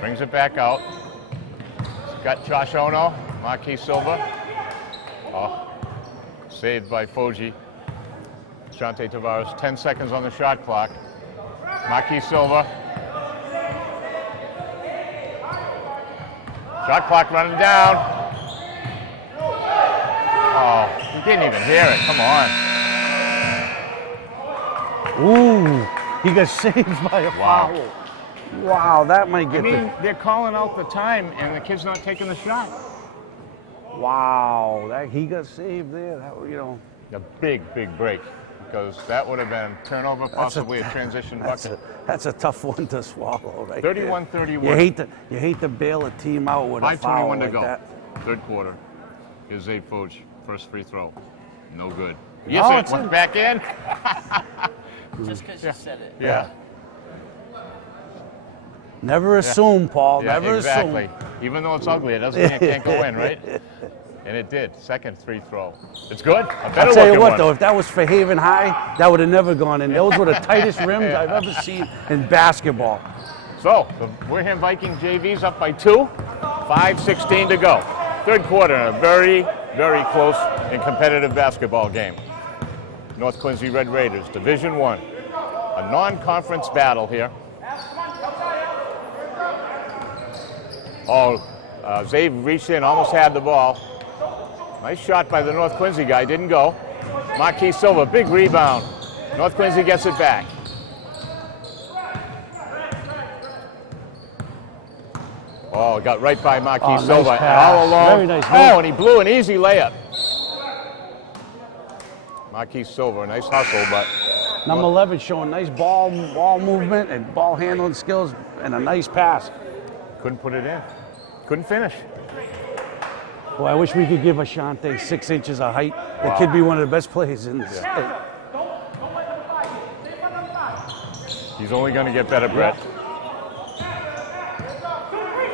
Brings it back out. Got Josh Ono, Marquis Silva. Oh, saved by Foge. Shante Tavares, 10 seconds on the shot clock. Marquis Silva. Shot clock running down. Oh, he didn't even hear it. Come on. Ooh, he got saved by a foul. Wow, that might get they're calling out the time, and the kid's not taking the shot. Wow, he got saved there. A big break, because that would have been turnover, possibly a transition bucket. That's a tough one to swallow, right? 31-31. You hate to bail a team out with a foul 5:21 to like go. that. Third quarter. Here's Zay Foge. First free throw. No good. No, Yes, it went back in. Just because you said it. Yeah. Never assume, Paul. Yeah, Never exactly. assume. Even though it's ugly, it doesn't mean it can't go in, right? And it did. Second free throw. It's good. A better I'll tell you what, one. though, if that was for Haven High, that would have never gone in. Those were the tightest rims I've ever seen in basketball. So, the Wareham Vikings JV's up by 2. 5:16 to go. Third quarter, a very, very close and competitive basketball game. North Quincy Red Raiders, Division I. A non-conference battle here. Oh, Zay reached in, almost had the ball. Nice shot by the North Quincy guy, didn't go. Marquis Silva, big rebound. North Quincy gets it back. Oh, got right by Marquis Silva, nice and all pass. alone. Very nice move. Oh, and he blew an easy layup. Marquis Silva, nice hustle, but Number 11 showing nice ball movement and ball handling skills and a nice pass. couldn't put it in. Couldn't finish. Boy, I wish we could give Ashante 6 inches of height. Wow. It could be one of the best players in the state. He's only going to get better, Brett.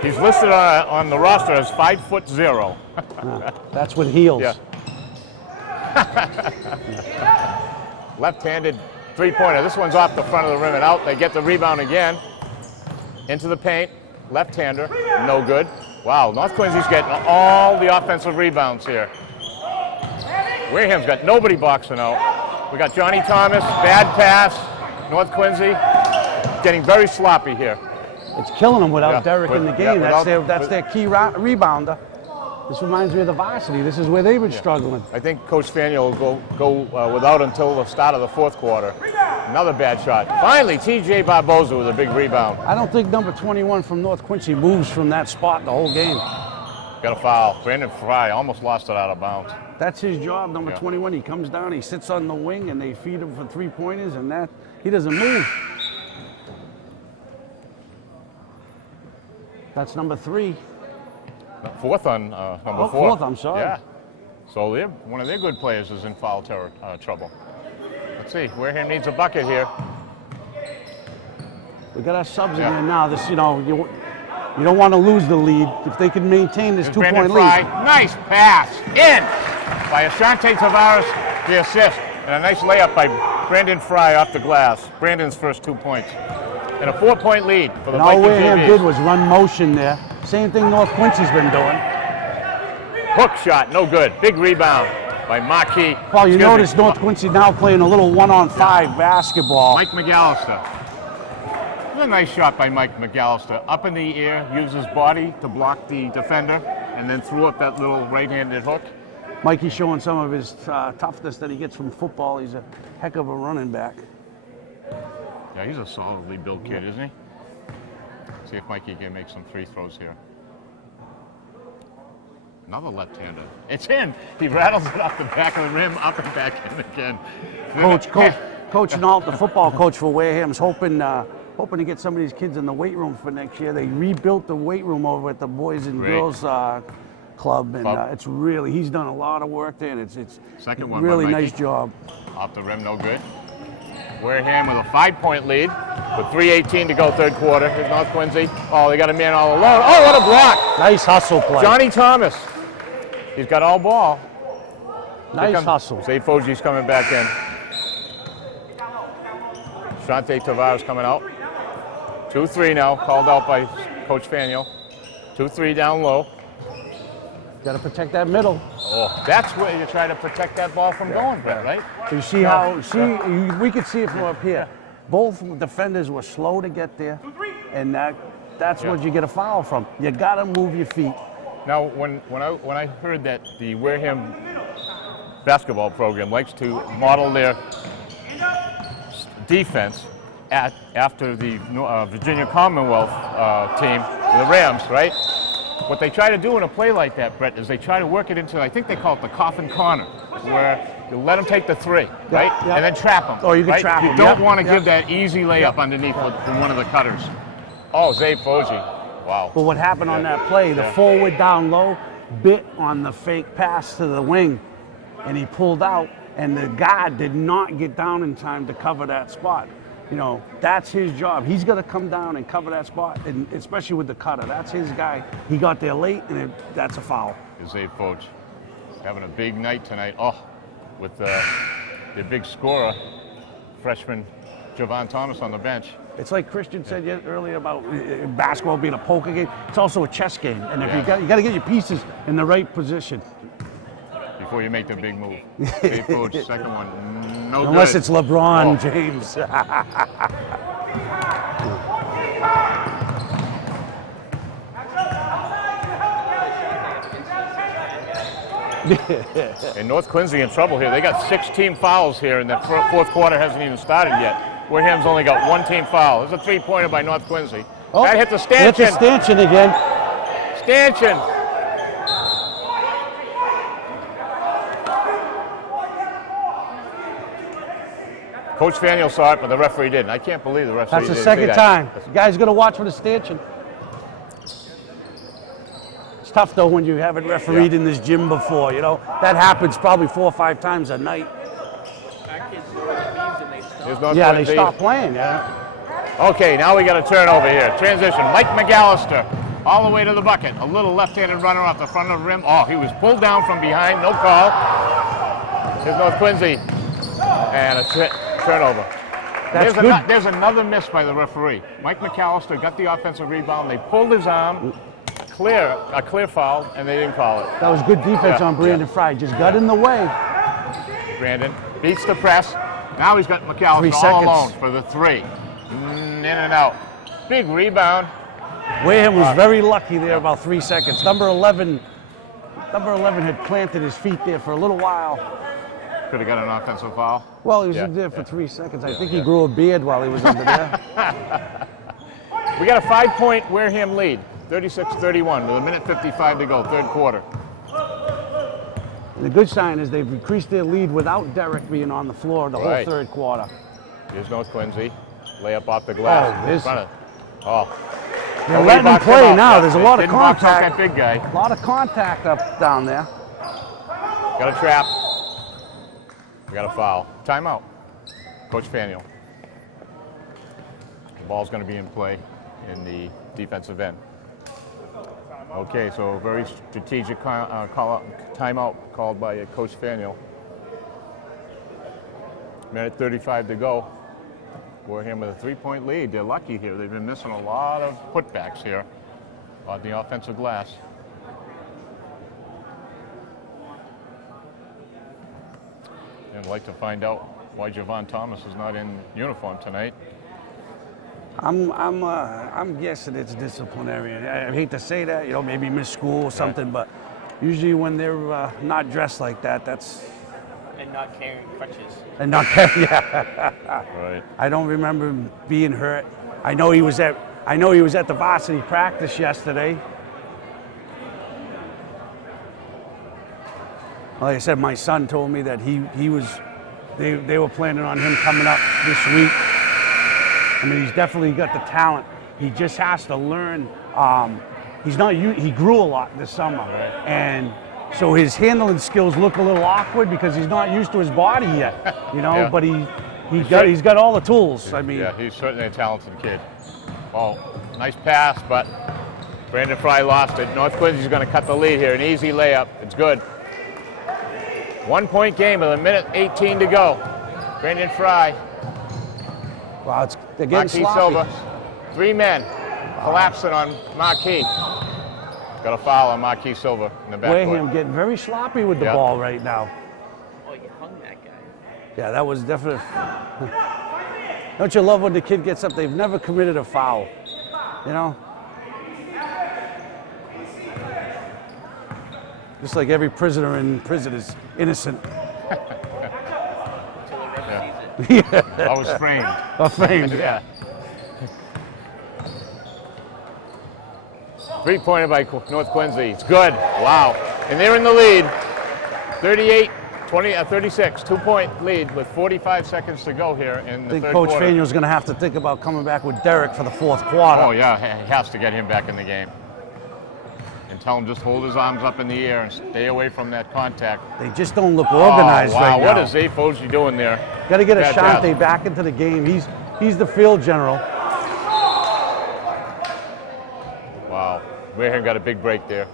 He's listed on the roster as 5'0". That's with heels. Yeah. Left-handed three-pointer. This one's off the front of the rim and out. They get the rebound again. Into the paint. Left-hander. No good. Wow, North Quincy's getting all the offensive rebounds here. Wareham's got nobody boxing out. We got Johnny Thomas. Bad pass. North Quincy getting very sloppy here. It's killing them without Derek in the game. That's their key rebounder. This reminds me of the Varsity. This is where they've been struggling. I think Coach Faniel will go without until the start of the fourth quarter. Another bad shot. Finally, T.J. Barboza with a big rebound. I don't think number 21 from North Quincy moves from that spot the whole game. Got a foul. Brandon Fry almost lost it out of bounds. That's his job, number 21. He comes down, he sits on the wing, and they feed him for three-pointers, and that he doesn't move. That's number 3. Fourth on number 4. Fourth, I'm sorry. Yeah. So one of their good players is in foul trouble. Let's see. Wareham needs a bucket here. We got our subs in there now. This, you don't want to lose the lead. If they can maintain this 2-point lead. Nice pass in by Ashante Tavares, the assist, and a nice layup by Brandon Fry off the glass. Brandon's first 2 points. And a 4-point lead for the Vikings. All Wareham did was run motion there. Same thing North Quincy's been doing. Hook shot, no good. Big rebound by Marquis. Paul, you notice North Quincy now playing a little 1-on-5 basketball. Mike McAllister. A nice shot by Mike McAllister. Up in the air, used his body to block the defender, and then threw up that little right-handed hook. Mikey's showing some of his toughness that he gets from football. He's a heck of a running back. Yeah, he's a solidly built kid, isn't he? See if Mikey can make some free throws here. Another left-hander. It's in. He rattles it off the back of the rim, up and back in again. Coach Nault, the football coach for Wareham's, hoping to get some of these kids in the weight room for next year. They rebuilt the weight room over at the Boys and Girls Club, and it's really, he's done a lot of work there, and it's Second one really by nice job. Off the rim, no good. Wareham with a 5-point lead with 3:18 to go third quarter. Here's North Quincy. Oh, they got a man all alone. Oh, what a block. Nice hustle play. Johnny Thomas. He's got all ball. Nice hustle. Zay Foji's coming back in. Shante Tavares coming out. 2-3 now, called out by Coach Faniel. 2-3 down low. Got to protect that middle. Oh, that's where you try to protect that ball from going, Brett, right? You see how, we could see it from up here. Both defenders were slow to get there, and that's what you get a foul from. You got to move your feet. Now, when I heard that the Wareham basketball program likes to model their defense after the Virginia Commonwealth team, the Rams, right? What they try to do in a play like that, Brett, is they try to work it into, I think they call it the coffin corner, where you let them take the 3, right? Yep. And then trap them. Oh, you can trap them. You don't want to give that easy layup underneath from one of the cutters. Oh, Zay Foji. Wow. But what happened on that play, the forward down low bit on the fake pass to the wing, and he pulled out, and the guard did not get down in time to cover that spot. That's his job. He's got to come down and cover that spot, and especially with the cutter. That's his guy. He got there late, and that's a foul. Zay Foji having a big night tonight. Oh, with the big scorer, freshman Javon Thomas on the bench. It's like Christian said earlier about basketball being a poker game. It's also a chess game, and if you got to get your pieces in the right position before you make the big move. Zay Foji, second one, no Unless good. It's LeBron James. And North Quincy in trouble here. They got 6 team fouls here, and the fourth quarter hasn't even started yet. Wareham's only got 1 team foul. There's a 3-pointer by North Quincy. Oh, that hit the stanchion. Hit the stanchion again. Stanchion. Coach Faniel saw it, but the referee didn't. I can't believe the referee didn't. That's the second time. You guys got to watch for the stanchion. It's tough, though, when you haven't refereed in this gym before. That happens probably 4 or 5 times a night. They stop playing, Okay, now we got a turnover here. Transition. Mike McAllister all the way to the bucket. A little left-handed runner off the front of the rim. Oh, he was pulled down from behind. No call. Here's North Quincy. And a turnover. There's another miss by the referee. Mike McAllister got the offensive rebound. They pulled his arm. A clear foul, and they didn't call it. That was good defense on Brandon Fry. Just got in the way. Brandon beats the press. Now he's got McAllister all alone for the 3. In and out. Big rebound. Wareham was very lucky there about 3 seconds. Number 11 number 11 had planted his feet there for a little while. Could have got an offensive foul. Well, he was in there for 3 seconds. I think he grew a beard while he was under there. We got a 5-point Wareham lead, 36-31, with 1:55 to go, third quarter. And the good sign is they've increased their lead without Derek being on the floor the whole third quarter. Here's North Quincy. Layup off the glass. They're letting him play now. There's a lot of contact. That big guy. A lot of contact up down there. Got a trap. We got a foul. Timeout. Coach Faniel. The ball's going to be in play in the defensive end. Okay, so a very strategic timeout called by Coach Faniel. 1:35 to go. Wareham with a 3-point lead. They're lucky here. They've been missing a lot of putbacks here on the offensive glass. And I'd like to find out why Javon Thomas is not in uniform tonight. I'm guessing it's disciplinary. I hate to say that, maybe miss school or something, but usually when they're not dressed like that, that's. And not carrying crutches. And not carrying. Yeah. Right. I don't remember him being hurt. I know he was at the varsity practice yesterday. Like I said, my son told me that they were planning on him coming up this week. I mean, he's definitely got the talent. He just has to learn. He grew a lot this summer, and so his handling skills look a little awkward because he's not used to his body yet, Yeah. But he's got all the tools. I mean, yeah, he's certainly a talented kid. Oh, nice pass, but Brandon Fry lost it. North Quincy's going to cut the lead here. An easy layup. It's good. 1-point game with 1:18 to go. Brandon Fry. Wow, they're getting Marquis sloppy. Silva. 3 men collapsing on Marquis. Got a foul on Marquis Silva in the backcourt. Wareham getting very sloppy with the ball right now. Oh, you hung that guy. Yeah, that was definitely. Don't you love when the kid gets up? They've never committed a foul, Just like every prisoner in prison is innocent. Yeah. I was framed. Framed, yeah. 3-pointer by North Quincy. It's good. Wow. And they're in the lead. 36. 2-point lead with 45 seconds to go here in the third quarter. Coach Faniel's going to have to think about coming back with Derek for the fourth quarter. Oh, yeah. He has to get him back in the game. And tell him just hold his arms up in the air and stay away from that contact. They just don't look organized right now. What is Zay Foji doing there? Got to get Ashante back into the game. He's the field general. Wow. Wareham got a big break there.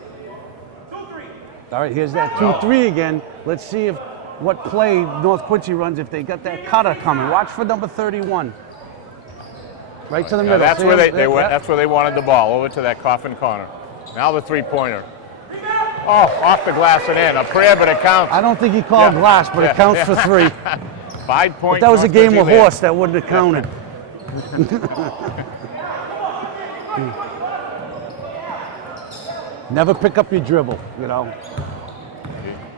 All right, here's that 2-3 again. Let's see what play North Quincy runs if they got that cutter coming. Watch for number 31. Right to the middle. That's where that's where they wanted the ball, over to that coffin corner. Now the 3-pointer. Oh, off the glass and in. A prayer, but it counts. I don't think he called glass, but it counts for 3. 5-point. If that was a game of horse, that wouldn't have counted. Never pick up your dribble,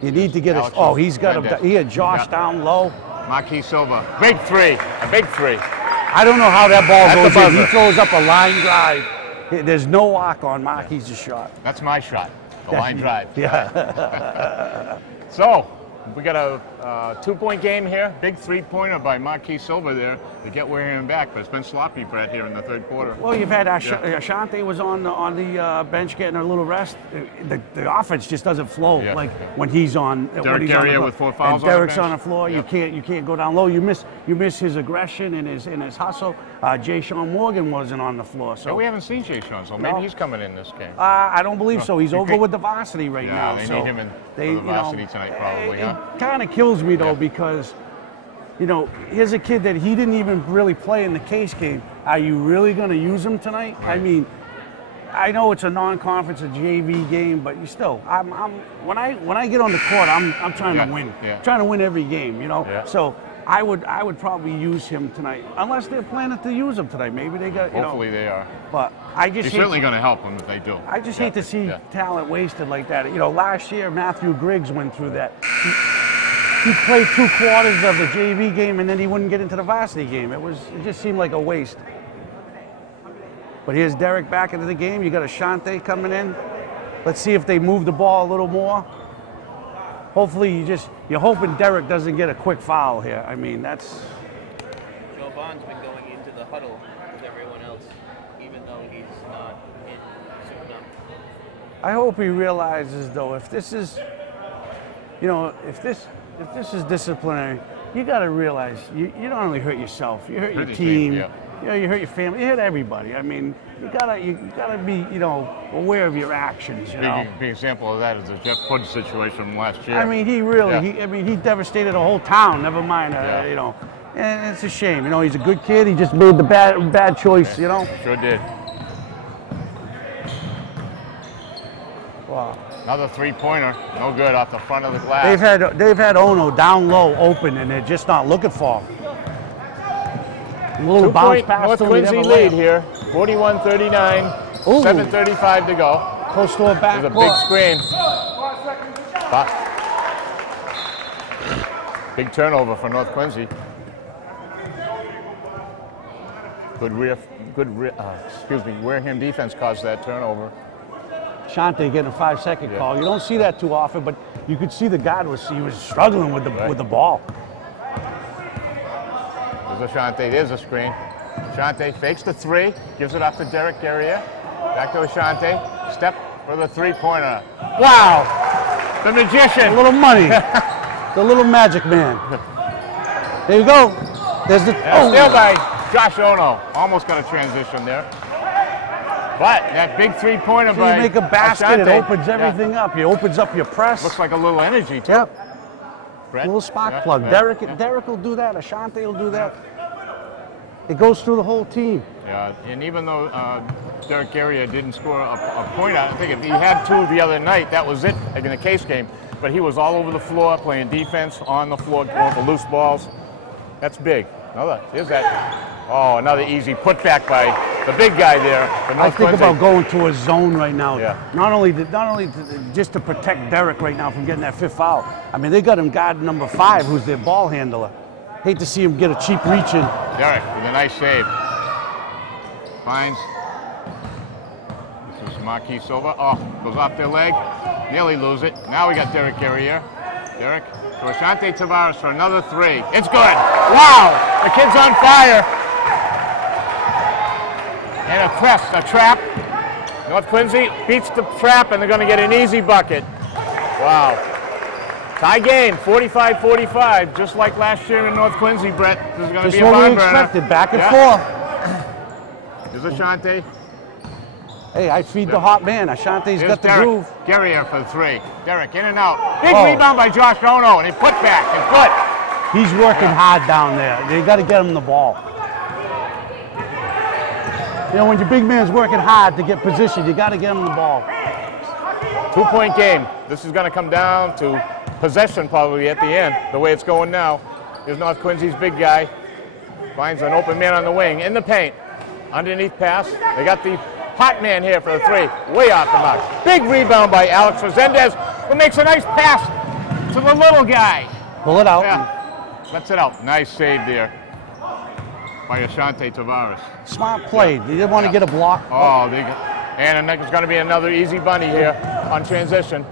You need to get it. Oh, he had Josh down low. Marquis Silva. Big 3. A big 3. I don't know how that ball goes in. He throws up a line drive. There's no lock on Marquis' shot. That's my shot. The line drive. Yeah. So, we got a 2-point game here. Big 3-pointer by Marquis Silva there to get Wareham back, but it's been sloppy, Brett, here in the third quarter. Well, you've had Ashante was on the bench getting a little rest. The offense just doesn't flow like when he's on. Derek Garrier with 4 fouls and Derek's on the floor. You can't go down low. You miss his aggression and his hustle. Jay Sean Morgan wasn't on the floor, so we haven't seen Jay Sean. So maybe he's coming in this game. I don't believe so. He's over with the varsity right now. They need him in for the varsity tonight, probably. It kind of kills me though because. Here's a kid that he didn't even really play in the Case game. Are you really going to use him tonight? Right. I mean, I know it's a non-conference, a JV game, but you still, when I get on the court, I'm trying to win. Yeah. I'm trying to win every game, Yeah. So I would probably use him tonight, unless they're planning to use him tonight. Maybe they got, Hopefully they are. But I just He's certainly going to help them if they do. I just hate to see talent wasted like that. Last year Matthew Griggs went through that. He played 2 quarters of the JV game and then he wouldn't get into the varsity game. It just seemed like a waste. But here's Derek back into the game. You got Ashante coming in. Let's see if they move the ball a little more. Hopefully you're hoping Derek doesn't get a quick foul here. I mean, that's... Joe Bond's been going into the huddle with everyone else, even though he's not in suiting up. I hope he realizes, though, if this is, if this is disciplinary, you got to realize you don't only hurt yourself, you hurt your team, you hurt your family, you hurt everybody. I mean, you gotta be, aware of your actions. Big example of that is the Jeff Hood situation from last year. I mean, he devastated a whole town. Never mind, and it's a shame. He's a good kid. He just made the bad choice. Sure did. Wow. Another 3-pointer, no good off the front of the glass. They've had Ono down low, open, and they're just not looking for him. A little bounce pass. North Quincy lead here, 41-39, 7:35 to go. Close to a back. There's a big screen. Big turnover for North Quincy. Wareham defense caused that turnover. Shante getting a 5-second call. You don't see that too often, but you could see the guard was struggling with the ball. There's Ashante, there's a screen. Ashante fakes the 3, gives it off to Derek Guerrier. Back to Ashante, step for the 3-pointer. Wow, the magician. A little money, the little magic man. There you go. There's the steal by Josh Ono. Almost got a transition there. But that big 3-pointer by you make a basket, Ashante, it opens everything up. It opens up your press. Looks like a little energy too. Yep. A little spark plug. Yeah. Derek will do that. Ashante will do that. It goes through the whole team. Yeah, and even though Derek Guerrier didn't score a point, I think if he had 2 the other night, that was it in the Case game. But he was all over the floor playing defense, on the floor, going for loose balls. That's big. Here's that. Oh, another easy putback by the big guy there. I think about going to a zone right now. Yeah. Not only just to protect Derek right now from getting that 5th foul. I mean, they got him guard number 5, who's their ball handler. Hate to see him get a cheap reach in. Derek with a nice save. Finds. This is Marquis Silva. Oh, goes off their leg. Nearly lose it. Now we got Derek Guerrier. Derek to Ashante Tavares for another 3. It's good. Wow, the kid's on fire. And a trap. North Quincy beats the trap, and they're going to get an easy bucket. Wow. Tie game, 45-45, just like last year in North Quincy, Brett. This is going to be a barn burner. Expected, back and forth. Here's Ashante. Hey, I feed the hot man. Ashante's got the groove. Guerrier for 3. Derek in and out. Big rebound by Josh Ono, and he put back and foot. He's working hard down there. They got to get him the ball. When your big man's working hard to get position, you got to get him the ball. 2-point game. This is going to come down to possession probably at the end, the way it's going now. Here's North Quincy's big guy. Finds an open man on the wing, in the paint. Underneath pass. They got the hot man here for the 3. Way off the mark. Big rebound by Alex Resendez, who makes a nice pass to the little guy. Pull it out. Yeah. Lets it out. Nice save there by Ashante Tavares. Smart play. They didn't want to get a block. And there's going to be another easy bunny here on transition.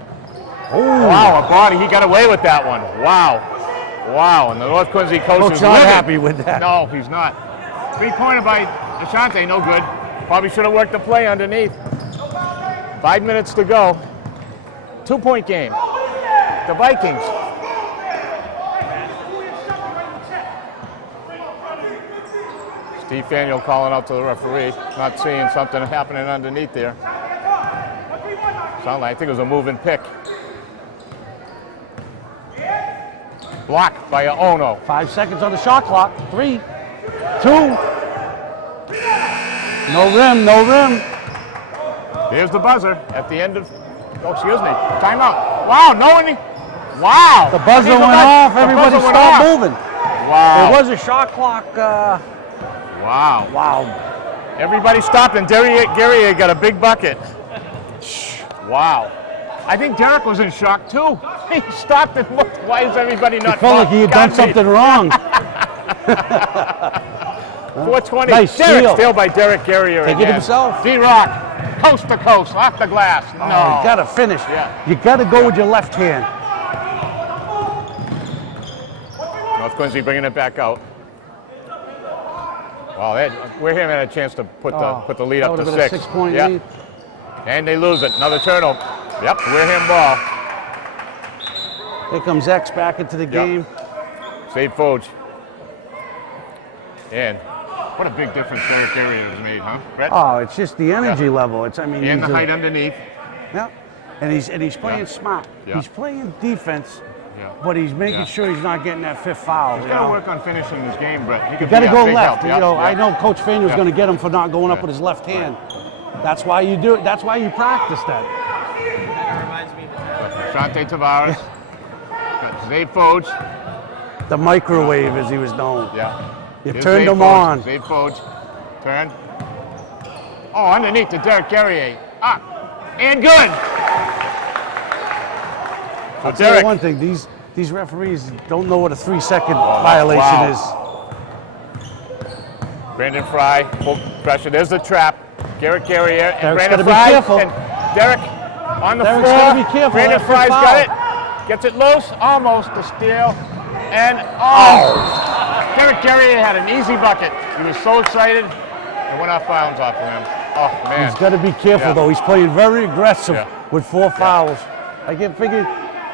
Oh. Wow, a body. He got away with that one. Wow. Wow. And the North Quincy coach is not happy with that. No, he's not. 3-pointer by Ashante, no good. Probably should have worked the play underneath. 5 minutes to go. 2-point game. The Vikings. Steve Faniel calling out to the referee, not seeing something happening underneath there. I think it was a moving pick. Blocked by Ono. 5 seconds on the shot clock. 3, 2. No rim. There's the buzzer at the end of, timeout. Wow, Wow. The buzzer went off, everybody stopped moving. Wow. It was a shot clock. Wow. Wow. Everybody stopped, and Guerrier got a big bucket. Wow. I think Derek was in shock, too. He stopped and looked. Why is everybody not? It felt like he had done something wrong. 420. Nice Derek steal by Derek Guerrier. Take it himself. D-Rock, coast to coast, off the glass. No. Oh, you got to finish. Yeah. You got to go with your left hand. North Quincy bringing it back out. Wow, Wareham had a chance to put the lead up to 6. 6-point lead. And they lose it. Another turnover. Yep, Wareham ball. Here comes X back into the game. Save Foge. And what a big difference Derek Guerrier has made, huh, Brett? Oh, it's just the energy level. It's, I mean, and the height underneath. Yeah, and he's playing smart. Yeah. He's playing defense, but he's making sure he's not getting that 5th foul. He's got to work on finishing his game, Brett. You got to go left. You know, I know Coach Fain was going to get him for not going up with his left hand. That's why you do it. That's why you practice that. That reminds me of Shante Tavares. Got Zay Foge. The microwave, as he was known. Yeah. You turned him on. Zay Foge. Turn. Oh, underneath to Derek Guerrier. And good. So I'll tell you one thing. These referees don't know what a 3-second violation is. Brandon Fry, full pressure. There's the trap. Derek Guerrier and Derek's Brandon Fry. Careful. And Derek on the Derek's floor. gotta be careful. Brandon Fry's got it. Gets it loose. Almost a steal. And Derek Guerrier had an easy bucket. He was so excited. It went off bounds off of him. Oh, man. He's got to be careful, though. He's playing very aggressive with 4 fouls. I figured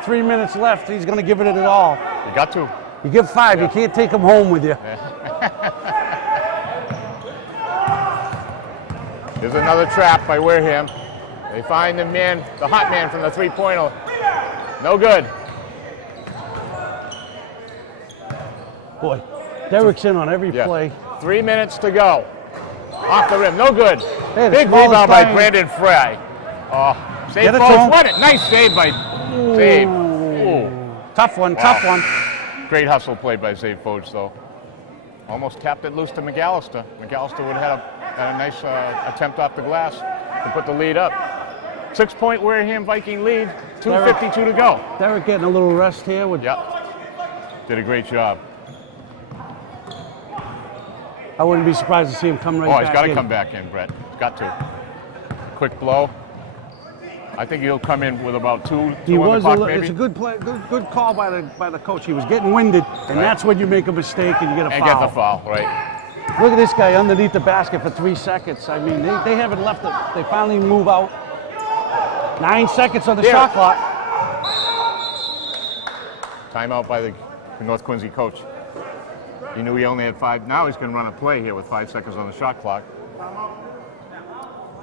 3 minutes left. He's going to give it all. You got to. You give 5. You can't take him home with you. There's another trap by Wareham. They find the hot man from the 3-pointer. No good. Boy, Derek's in on every play. 3 minutes to go. Off the rim, no good. Hey, big rebound by Brandon Fry. Save Foge, what a nice save by Save. Tough one, tough one. Great hustle play by Save Foge, though. Almost tapped it loose to McAllister. McAllister would have had a nice attempt off the glass to put the lead up. 6-point Wareham Viking lead, 2:52 to go. Derek getting a little rest here. Did a great job. I wouldn't be surprised to see him come right back in. He's got to come back in, Brett. He's got to. Quick blow. I think he'll come in with about two on the clock, maybe. It's a good play, good call by the coach. He was getting winded, and that's when you make a mistake and you get a foul. And get the foul, right. Look at this guy underneath the basket for 3 seconds. I mean, they haven't left it. They finally move out. 9 seconds on the shot clock. Timeout by the North Quincy coach. He knew he only had 5. Now he's going to run a play here with 5 seconds on the shot clock.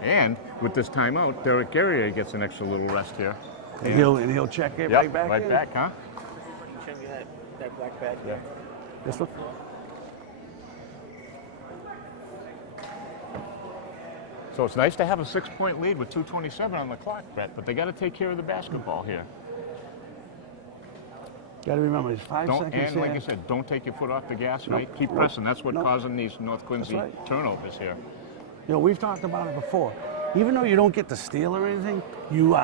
And with this timeout, Derek Guerrier gets an extra little rest here. And he'll check it right back in. Right back, huh? Show me that black bag. Yeah. This one? So it's nice to have a 6-point lead with 2:27 on the clock, Brett, but they got to take care of the basketball here. Got to remember, it's 5 seconds. And like I said, don't take your foot off the gas, right? Keep pressing. That's what causing these North Quincy turnovers here. You know, we've talked about it before. Even though you don't get the steal or anything, you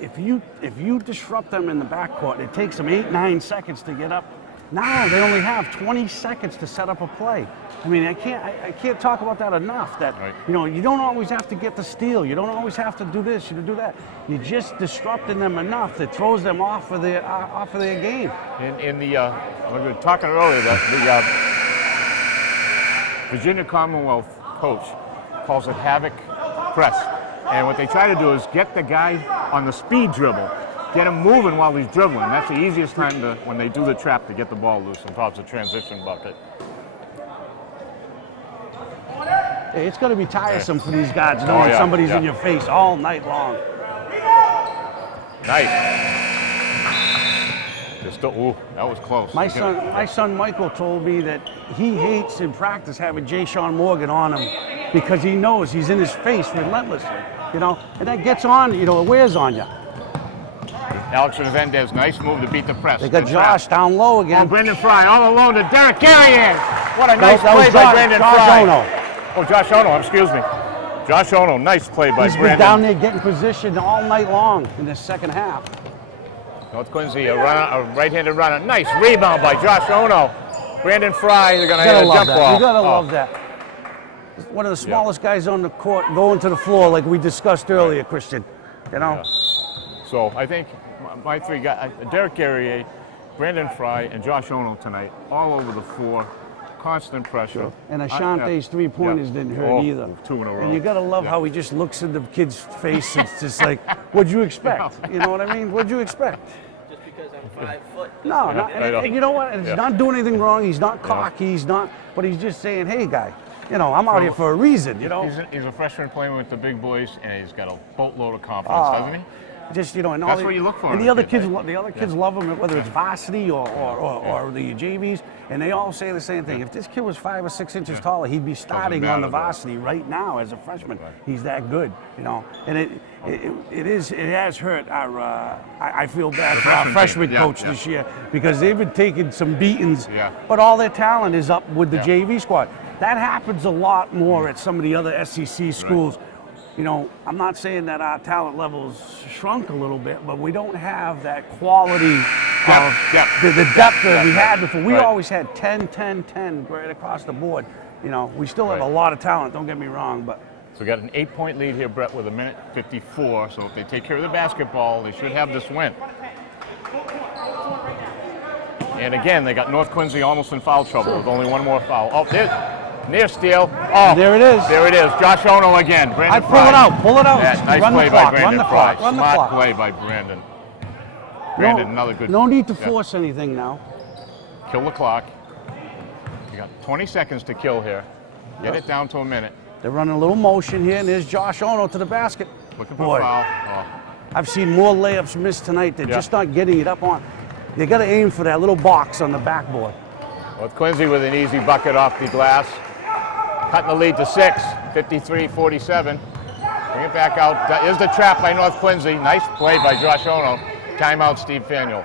if you disrupt them in the backcourt, it takes them 8-9 seconds to get up. Now they only have 20 seconds to set up a play. I mean, I can't talk about that enough. That you know, you don't always have to get the steal. You don't always have to do this. You do that. You're just disrupting them enough that throws them off of their game. In the we were talking earlier, the Virginia Commonwealth coach calls it havoc press, and what they try to do is get the guy on the speed dribble. Get him moving while he's dribbling. That's the easiest time when they do the trap to get the ball loose and cause a transition bucket. Hey, it's going to be tiresome for these guys knowing somebody's in your face all night long. Nice. That was close. My son Michael told me that he hates in practice having Jay Sean Morgan on him because he knows he's in his face relentlessly, you know, and that gets on, you know, it wears on you. Alex Resendez, nice move to beat the press. They got Good Josh trap. down low again. Oh, Brendan Fry all alone to Derek Carrion. What a nice That play was by Brendan Josh Fry. Ono. Oh, Josh Ono, excuse me. Josh Ono, nice play by He's Brendan. been down there getting position all night long in the second half. North Quincy, a right-handed runner. Nice rebound by Josh Ono. Brandon Fry, they're going to hit a jump ball. You gotta love that. One of the smallest guys on the court going to the floor, like we discussed earlier, Christian. You know. Yeah. So I think my three guys, Derek Carrier, Brandon Fry, and Josh Ono tonight, all over the floor. Constant pressure. And Ashante's three-pointers didn't hurt either. 2 in a row. And you gotta love how he just looks in the kid's face. It's just like, what'd you expect? You know what I mean? What'd you expect? Just because I'm 5 foot. No, and you know what? He's not doing anything wrong. He's not cocky. He's not. But he's just saying, hey, guy, you know, I'm out here for a reason. You know. He's a freshman playing with the big boys, and he's got a boatload of confidence, doesn't he? Just, you know, and that's what you look for. And the other kids love him, whether it's varsity or the JVs, and they all say the same thing. If this kid was 5 or 6 inches taller, he'd be starting on the varsity right now as a freshman. Right. He's that good, you know. And it has hurt our. I feel bad for our freshman coach this year because they've been taking some beatings, but all their talent is up with the JV squad. That happens a lot more at some of the other SEC schools. Right. You know, I'm not saying that our talent levels shrunk a little bit, but we don't have that quality the depth that we had before. We always had 10, 10, 10 right across the board. You know, we still have a lot of talent, don't get me wrong, but. So we got an 8-point lead here, Brett, with 1:54. So if they take care of the basketball, they should have this win. And again, they got North Quincy almost in foul trouble with only one more foul. Oh, there's near steal. Oh, there it is. There it is. Josh Ono again. Brandon Pull it out. Pull it out. Yeah, nice run play the clock. by Brandon Run the Fry. clock. Run the Smart clock. play by Brandon. Brandon, another good. No need to force anything now. Kill the clock. You got 20 seconds to kill here. Get it down to a minute. They're running a little motion here, and there's Josh Ono to the basket. Looking for a foul. Oh. I've seen more layups missed tonight. They're just not getting it up on. They got to aim for that little box on the backboard. North Quincy with an easy bucket off the glass. Cutting the lead to 6, 53-47. Bring it back out. That is the trap by North Quincy. Nice play by Josh Ono. Timeout, Steve Faneuil.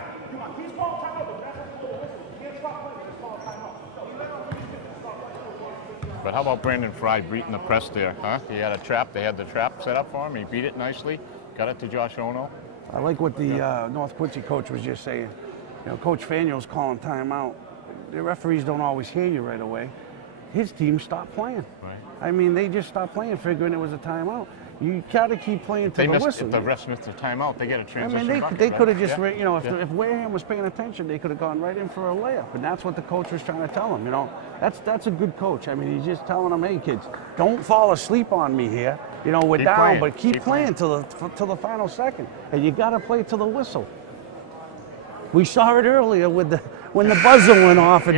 But how about Brandon Fry beating the press there, huh? He had a trap. They had the trap set up for him. He beat it nicely. Got it to Josh Ono. I like what the North Quincy coach was just saying. You know, Coach Faneuil's calling timeout. The referees don't always hear you right away. His team stopped playing. Right. I mean, they just stopped playing, figuring it was a timeout. You got to keep playing to the whistle. If the refs missed the timeout, they get a transition. I mean, they could have just, you know, if Wareham was paying attention, they could have gone right in for a layup. And that's what the coach was trying to tell them. You know, that's a good coach. I mean, he's just telling them, hey, kids, don't fall asleep on me here. You know, we're down, but keep playing till the final second. And you got to play to the whistle. We saw it earlier with when the buzzer went off and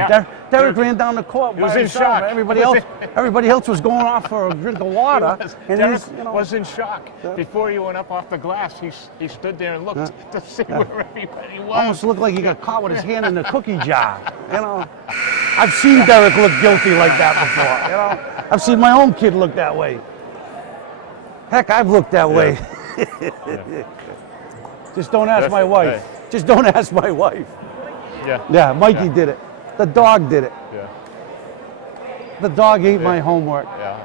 Derek ran down the court. He was in shock. Everybody else was going off for a drink of water. Derek was in shock. Before he went up off the glass, he stood there and looked to see where everybody was. Almost looked like he got caught with his hand in the cookie jar. You know, I've seen Derek look guilty like that before. You know, I've seen my own kid look that way. Heck, I've looked that way. Just don't ask my wife. Just don't ask my wife. Yeah, Mikey did it. The dog did it. Yeah. The dog ate my homework. Yeah.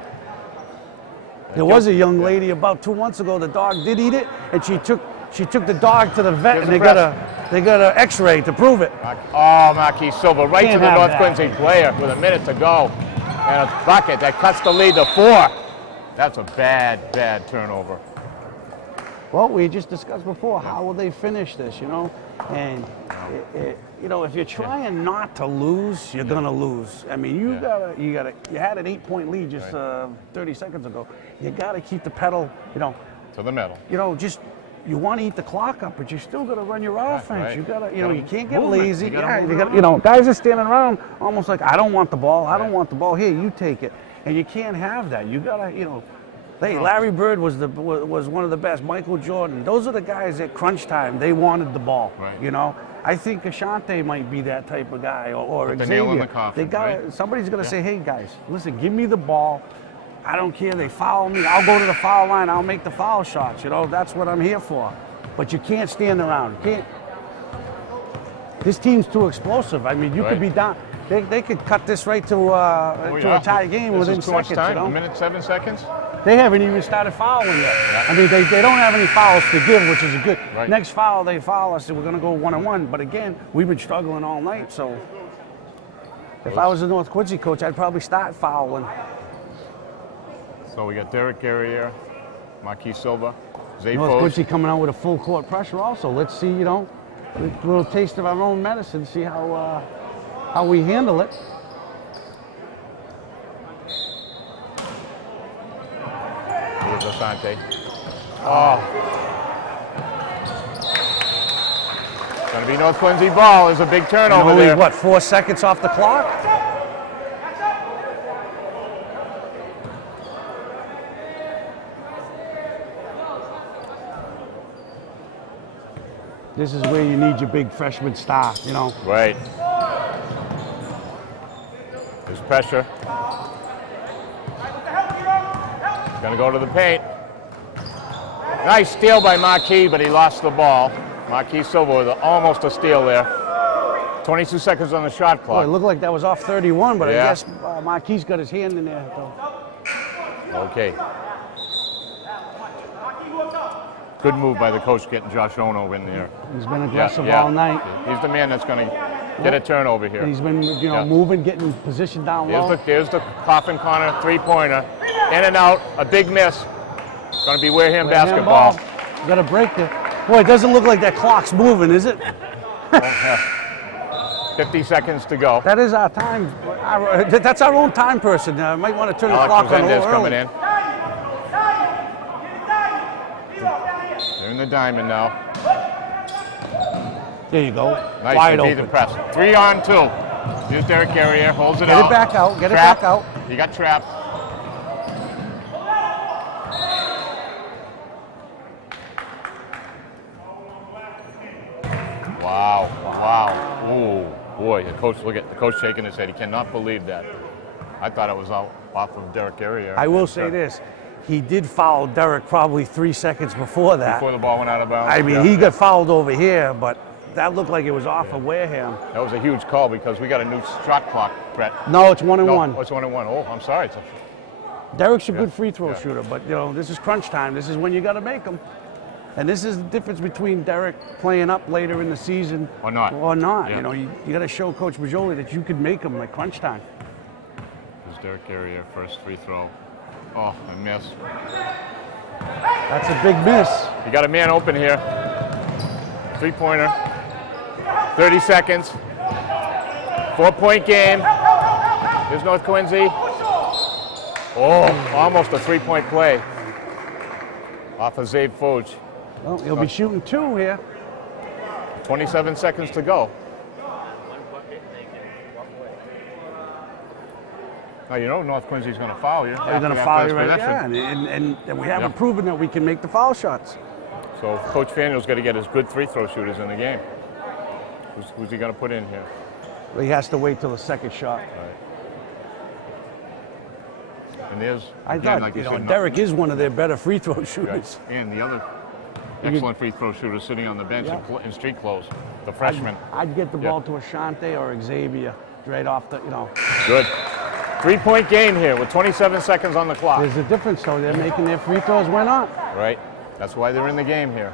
There was a young lady about 2 months ago. The dog did eat it, and she took the dog to the vet, and they got a X-ray to prove it. Oh, Marquis Silva, right to the North Quincy player with a minute to go, and a bucket that cuts the lead to 4. That's a bad turnover. Well, we just discussed before, how will they finish this, you know? And, you know, if you're trying not to lose, you're going to lose. I mean, you had an 8-point lead just 30 seconds ago. You got to keep the pedal, you know. To the metal. You know, you want to eat the clock up, but you still got to run your offense. You got to, you know, you can't get lazy. You know, guys are standing around almost like, I don't want the ball. I don't want the ball. Here, you take it. And you can't have that. You got to, you know. Hey, Larry Bird was one of the best. Michael Jordan. Those are the guys at crunch time. They wanted the ball. Right. You know, I think Ashante might be that type of guy, or Xavier. The nail in the coffin, somebody's gonna say, hey guys, listen, give me the ball. I don't care. They foul me. I'll go to the foul line. I'll make the foul shots. You know, that's what I'm here for. but you can't stand around. You can't. This team's too explosive. I mean, you could be down. They could cut this right to a tie game within seconds. Time. You know? A minute, 7 seconds. They haven't even started fouling yet. Yeah. I mean, they don't have any fouls to give, which is a good. Right. Next foul, they foul us, we're going to go 1-on-1. But again, we've been struggling all night, so if I was a North Quincy coach, I'd probably start fouling. So we got Derek Guerriere, Marquis Silva, Zay North Quincy coming out with a full court pressure also. Let's see, a little taste of our own medicine, see how we handle it. Here's Asante. Oh. It's going to be North Quincy ball. There's a big turnover only, there. What, 4 seconds off the clock? This is where you need your big freshman star, Right. There's pressure. Going to go to the paint. Nice steal by Marquis, but he lost the ball. Marquis Silva with almost a steal there. 22 seconds on the shot clock. Boy, it looked like that was off 31, but Yeah. I guess Marquis got his hand in there. Okay. Good move by the coach getting Josh Ono in there. He's been aggressive all night. He's the man that's going to get a turnover here. He's been, moving, getting positioned down low. There's the Coffin Corner three-pointer. In and out, a big miss. Going to be Wareham basketball. Got to break it. Boy, it doesn't look like that clock's moving, is it? 50 seconds to go. That is our time. That's our own time person. Might want to turn the clock on a little coming early. in. They're in the diamond now. There you go. Nice. Wide open. open. The press. 3-on-2. Here's Derek Guerriere. Holds it out. Get it back out. Get it back out. He got trapped. Wow. Ooh, boy. Look at the coach shaking his head. He cannot believe that. I thought it was off of Derek Guerriere. I will say this. He did foul Derek probably 3 seconds before that. Before the ball went out of bounds. I mean, he got fouled over here, but that looked like it was off of Wareham. That was a huge call because we got a new shot clock, Brett. No, it's 1-and-1. Oh, it's 1-and-1. Oh, I'm sorry. Derek's a good free throw shooter, but this is crunch time. This is when you got to make them. And this is the difference between Derek playing up later in the season or not. Yeah. You got to show Coach Majoli that you could make them like crunch time. Here's Derek Guerriere, first free throw. Oh, I missed. That's a big miss. You got a man open here. Three-pointer. 30 seconds. 4-point game. Here's North Quincy. Oh, almost a three-point play. Off of Zabe Foge. Well, he'll be shooting 2 here. 27 seconds to go. Now, North Quincy's going to foul you. They're going to foul you right now. And we haven't proven that we can make the foul shots. So Coach Faneuil's got to get his good free throw shooters in the game. Who's he going to put in here? Well, he has to wait till the second shot. Right. And there's, I thought, Derek is one of their better free throw shooters. Right. And the other excellent free throw shooter sitting on the bench in street clothes, the freshman. I'd get the ball to Asante or Xavier right off the, Good. 3-point game here with 27 seconds on the clock. There's a difference, though. They're making their free throws. Why not? Right. That's why they're in the game here.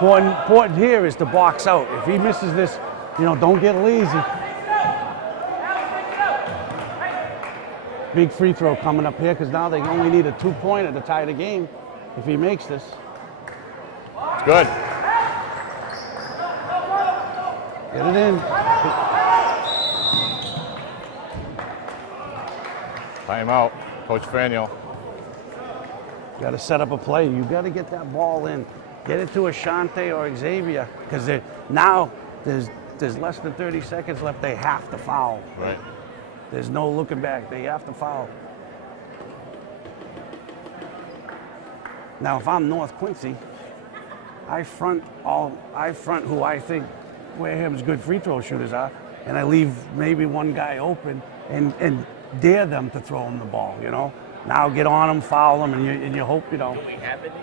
Important here is to box out. If he misses this, don't get lazy. Big free throw coming up here because now they only need a 2-pointer to tie the game if he makes this. It's good. Get it in. Timeout. Coach Faneuil. You got to set up a play. You got to get that ball in. Get it to Asante or Xavier because now there's less than 30 seconds left. They have to foul. Right. There's no looking back. They have to foul. Now, if I'm North Quincy, I front who I think Wareham's good free throw shooters are, and I leave maybe one guy open and dare them to throw him the ball. Now get on them, foul them, and you hope Do we have any?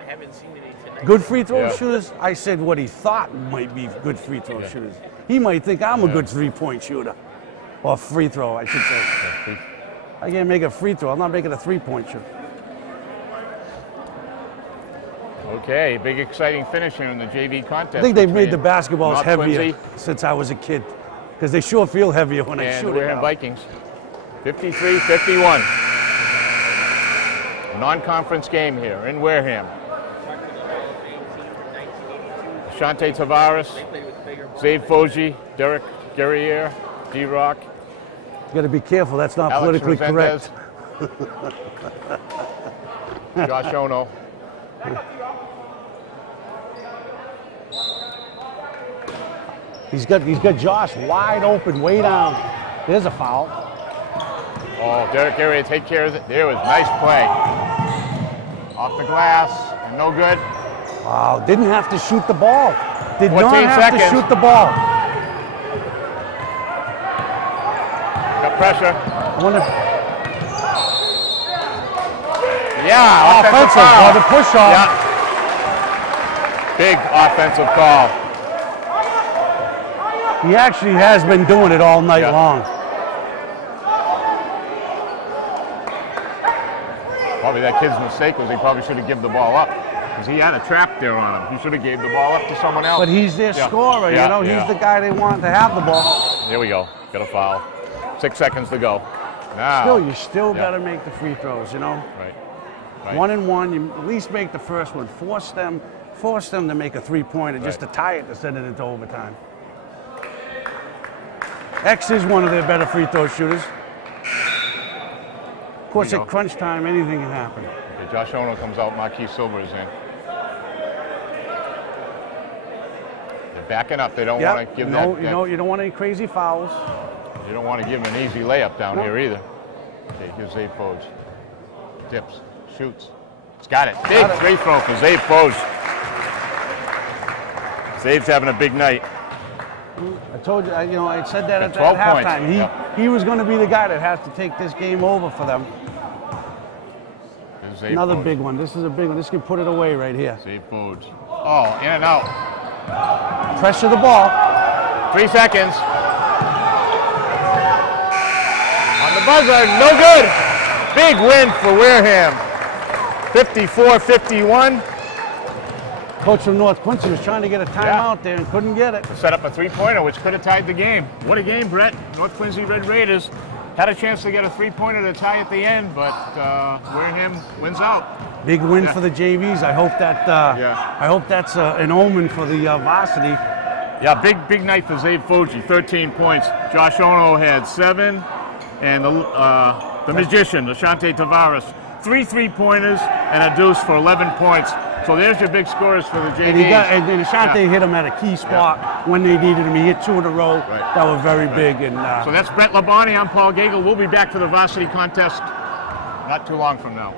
I haven't seen any today. good free throw Yeah. shooters, I said what he thought might be good free throw shooters. He might think I'm a good 3-point shooter. Or free throw, I should say. I can't make a free throw. I'm not making a 3-point shooter. Okay, big exciting finish here in the JV contest. I think they've made the basketballs North heavier Quincy since I was a kid. Because they sure feel heavier when I and shoot Wareham it. Vikings. 53-51. Non-conference game here in Wareham. Shante Tavares, Zaid Foji, Derek Guerriere, D-Rock. You got to be careful. That's not Alex politically Resendez, correct. Josh Ono. He's got Josh wide open, way down. There's a foul. Oh, Derek Guerriere, take care of it. There was nice play. Off the glass, and no good. Wow, didn't have to shoot the ball. Did 14 not have seconds. to shoot the ball. Got pressure. I wonder if Yeah, offensive offensive foul. or the push off. Yeah. Big offensive call. He actually has been doing it all night long. Probably that kid's mistake was he probably should have given the ball up because he had a trap there on him. He should have gave the ball up to someone else. But he's their scorer, Yeah, you know. yeah. He's the guy they want to have the ball. Here we go. Got a foul. 6 seconds to go. Now. Still, you still got to make the free throws, you know. Right. 1 and 1, you at least make the first one. Force them to make a 3-pointer just to tie it to send it into overtime. X is one of their better free throw shooters. Of course, at crunch time, anything can happen. Okay, Josh Ono comes out. Marquis Silver is in. They're backing up. They don't want to give that. You don't want any crazy fouls. You don't want to give him an easy layup down here either. Okay, here's Zaid Foge. Dips, shoots. He's got it. Big free throw for Zaid Foge. Zaid's having a big night. I told you, I said that at 12 halftime. points. He was going to be the guy that has to take this game over for them. Another big one. This is a big one. This can put it away right here. Zaid Foge. Oh, in and out. Pressure the ball. 3 seconds. On the buzzer, no good. Big win for Wareham. 54-51. Coach from North Quincy was trying to get a timeout there and couldn't get it. Set up a 3-pointer, which could have tied the game. What a game, Brett. North Quincy Red Raiders had a chance to get a 3-pointer to tie at the end, but Wareham wins out. Big win for the JVs. I hope that. I hope that's an omen for the Varsity. Yeah, big night for Zaid Foge. 13 points. Josh Ono had 7, and the magician, Ashante Tavares, 3 3-pointers and a deuce for 11 points. So there's your big scores for the JVs. And then Ashante hit him at a key spot when they needed him. He hit 2 in a row. That were very big. And so that's Brett Labonte. I'm Paul Gagel. We'll be back for the Varsity contest not too long from now.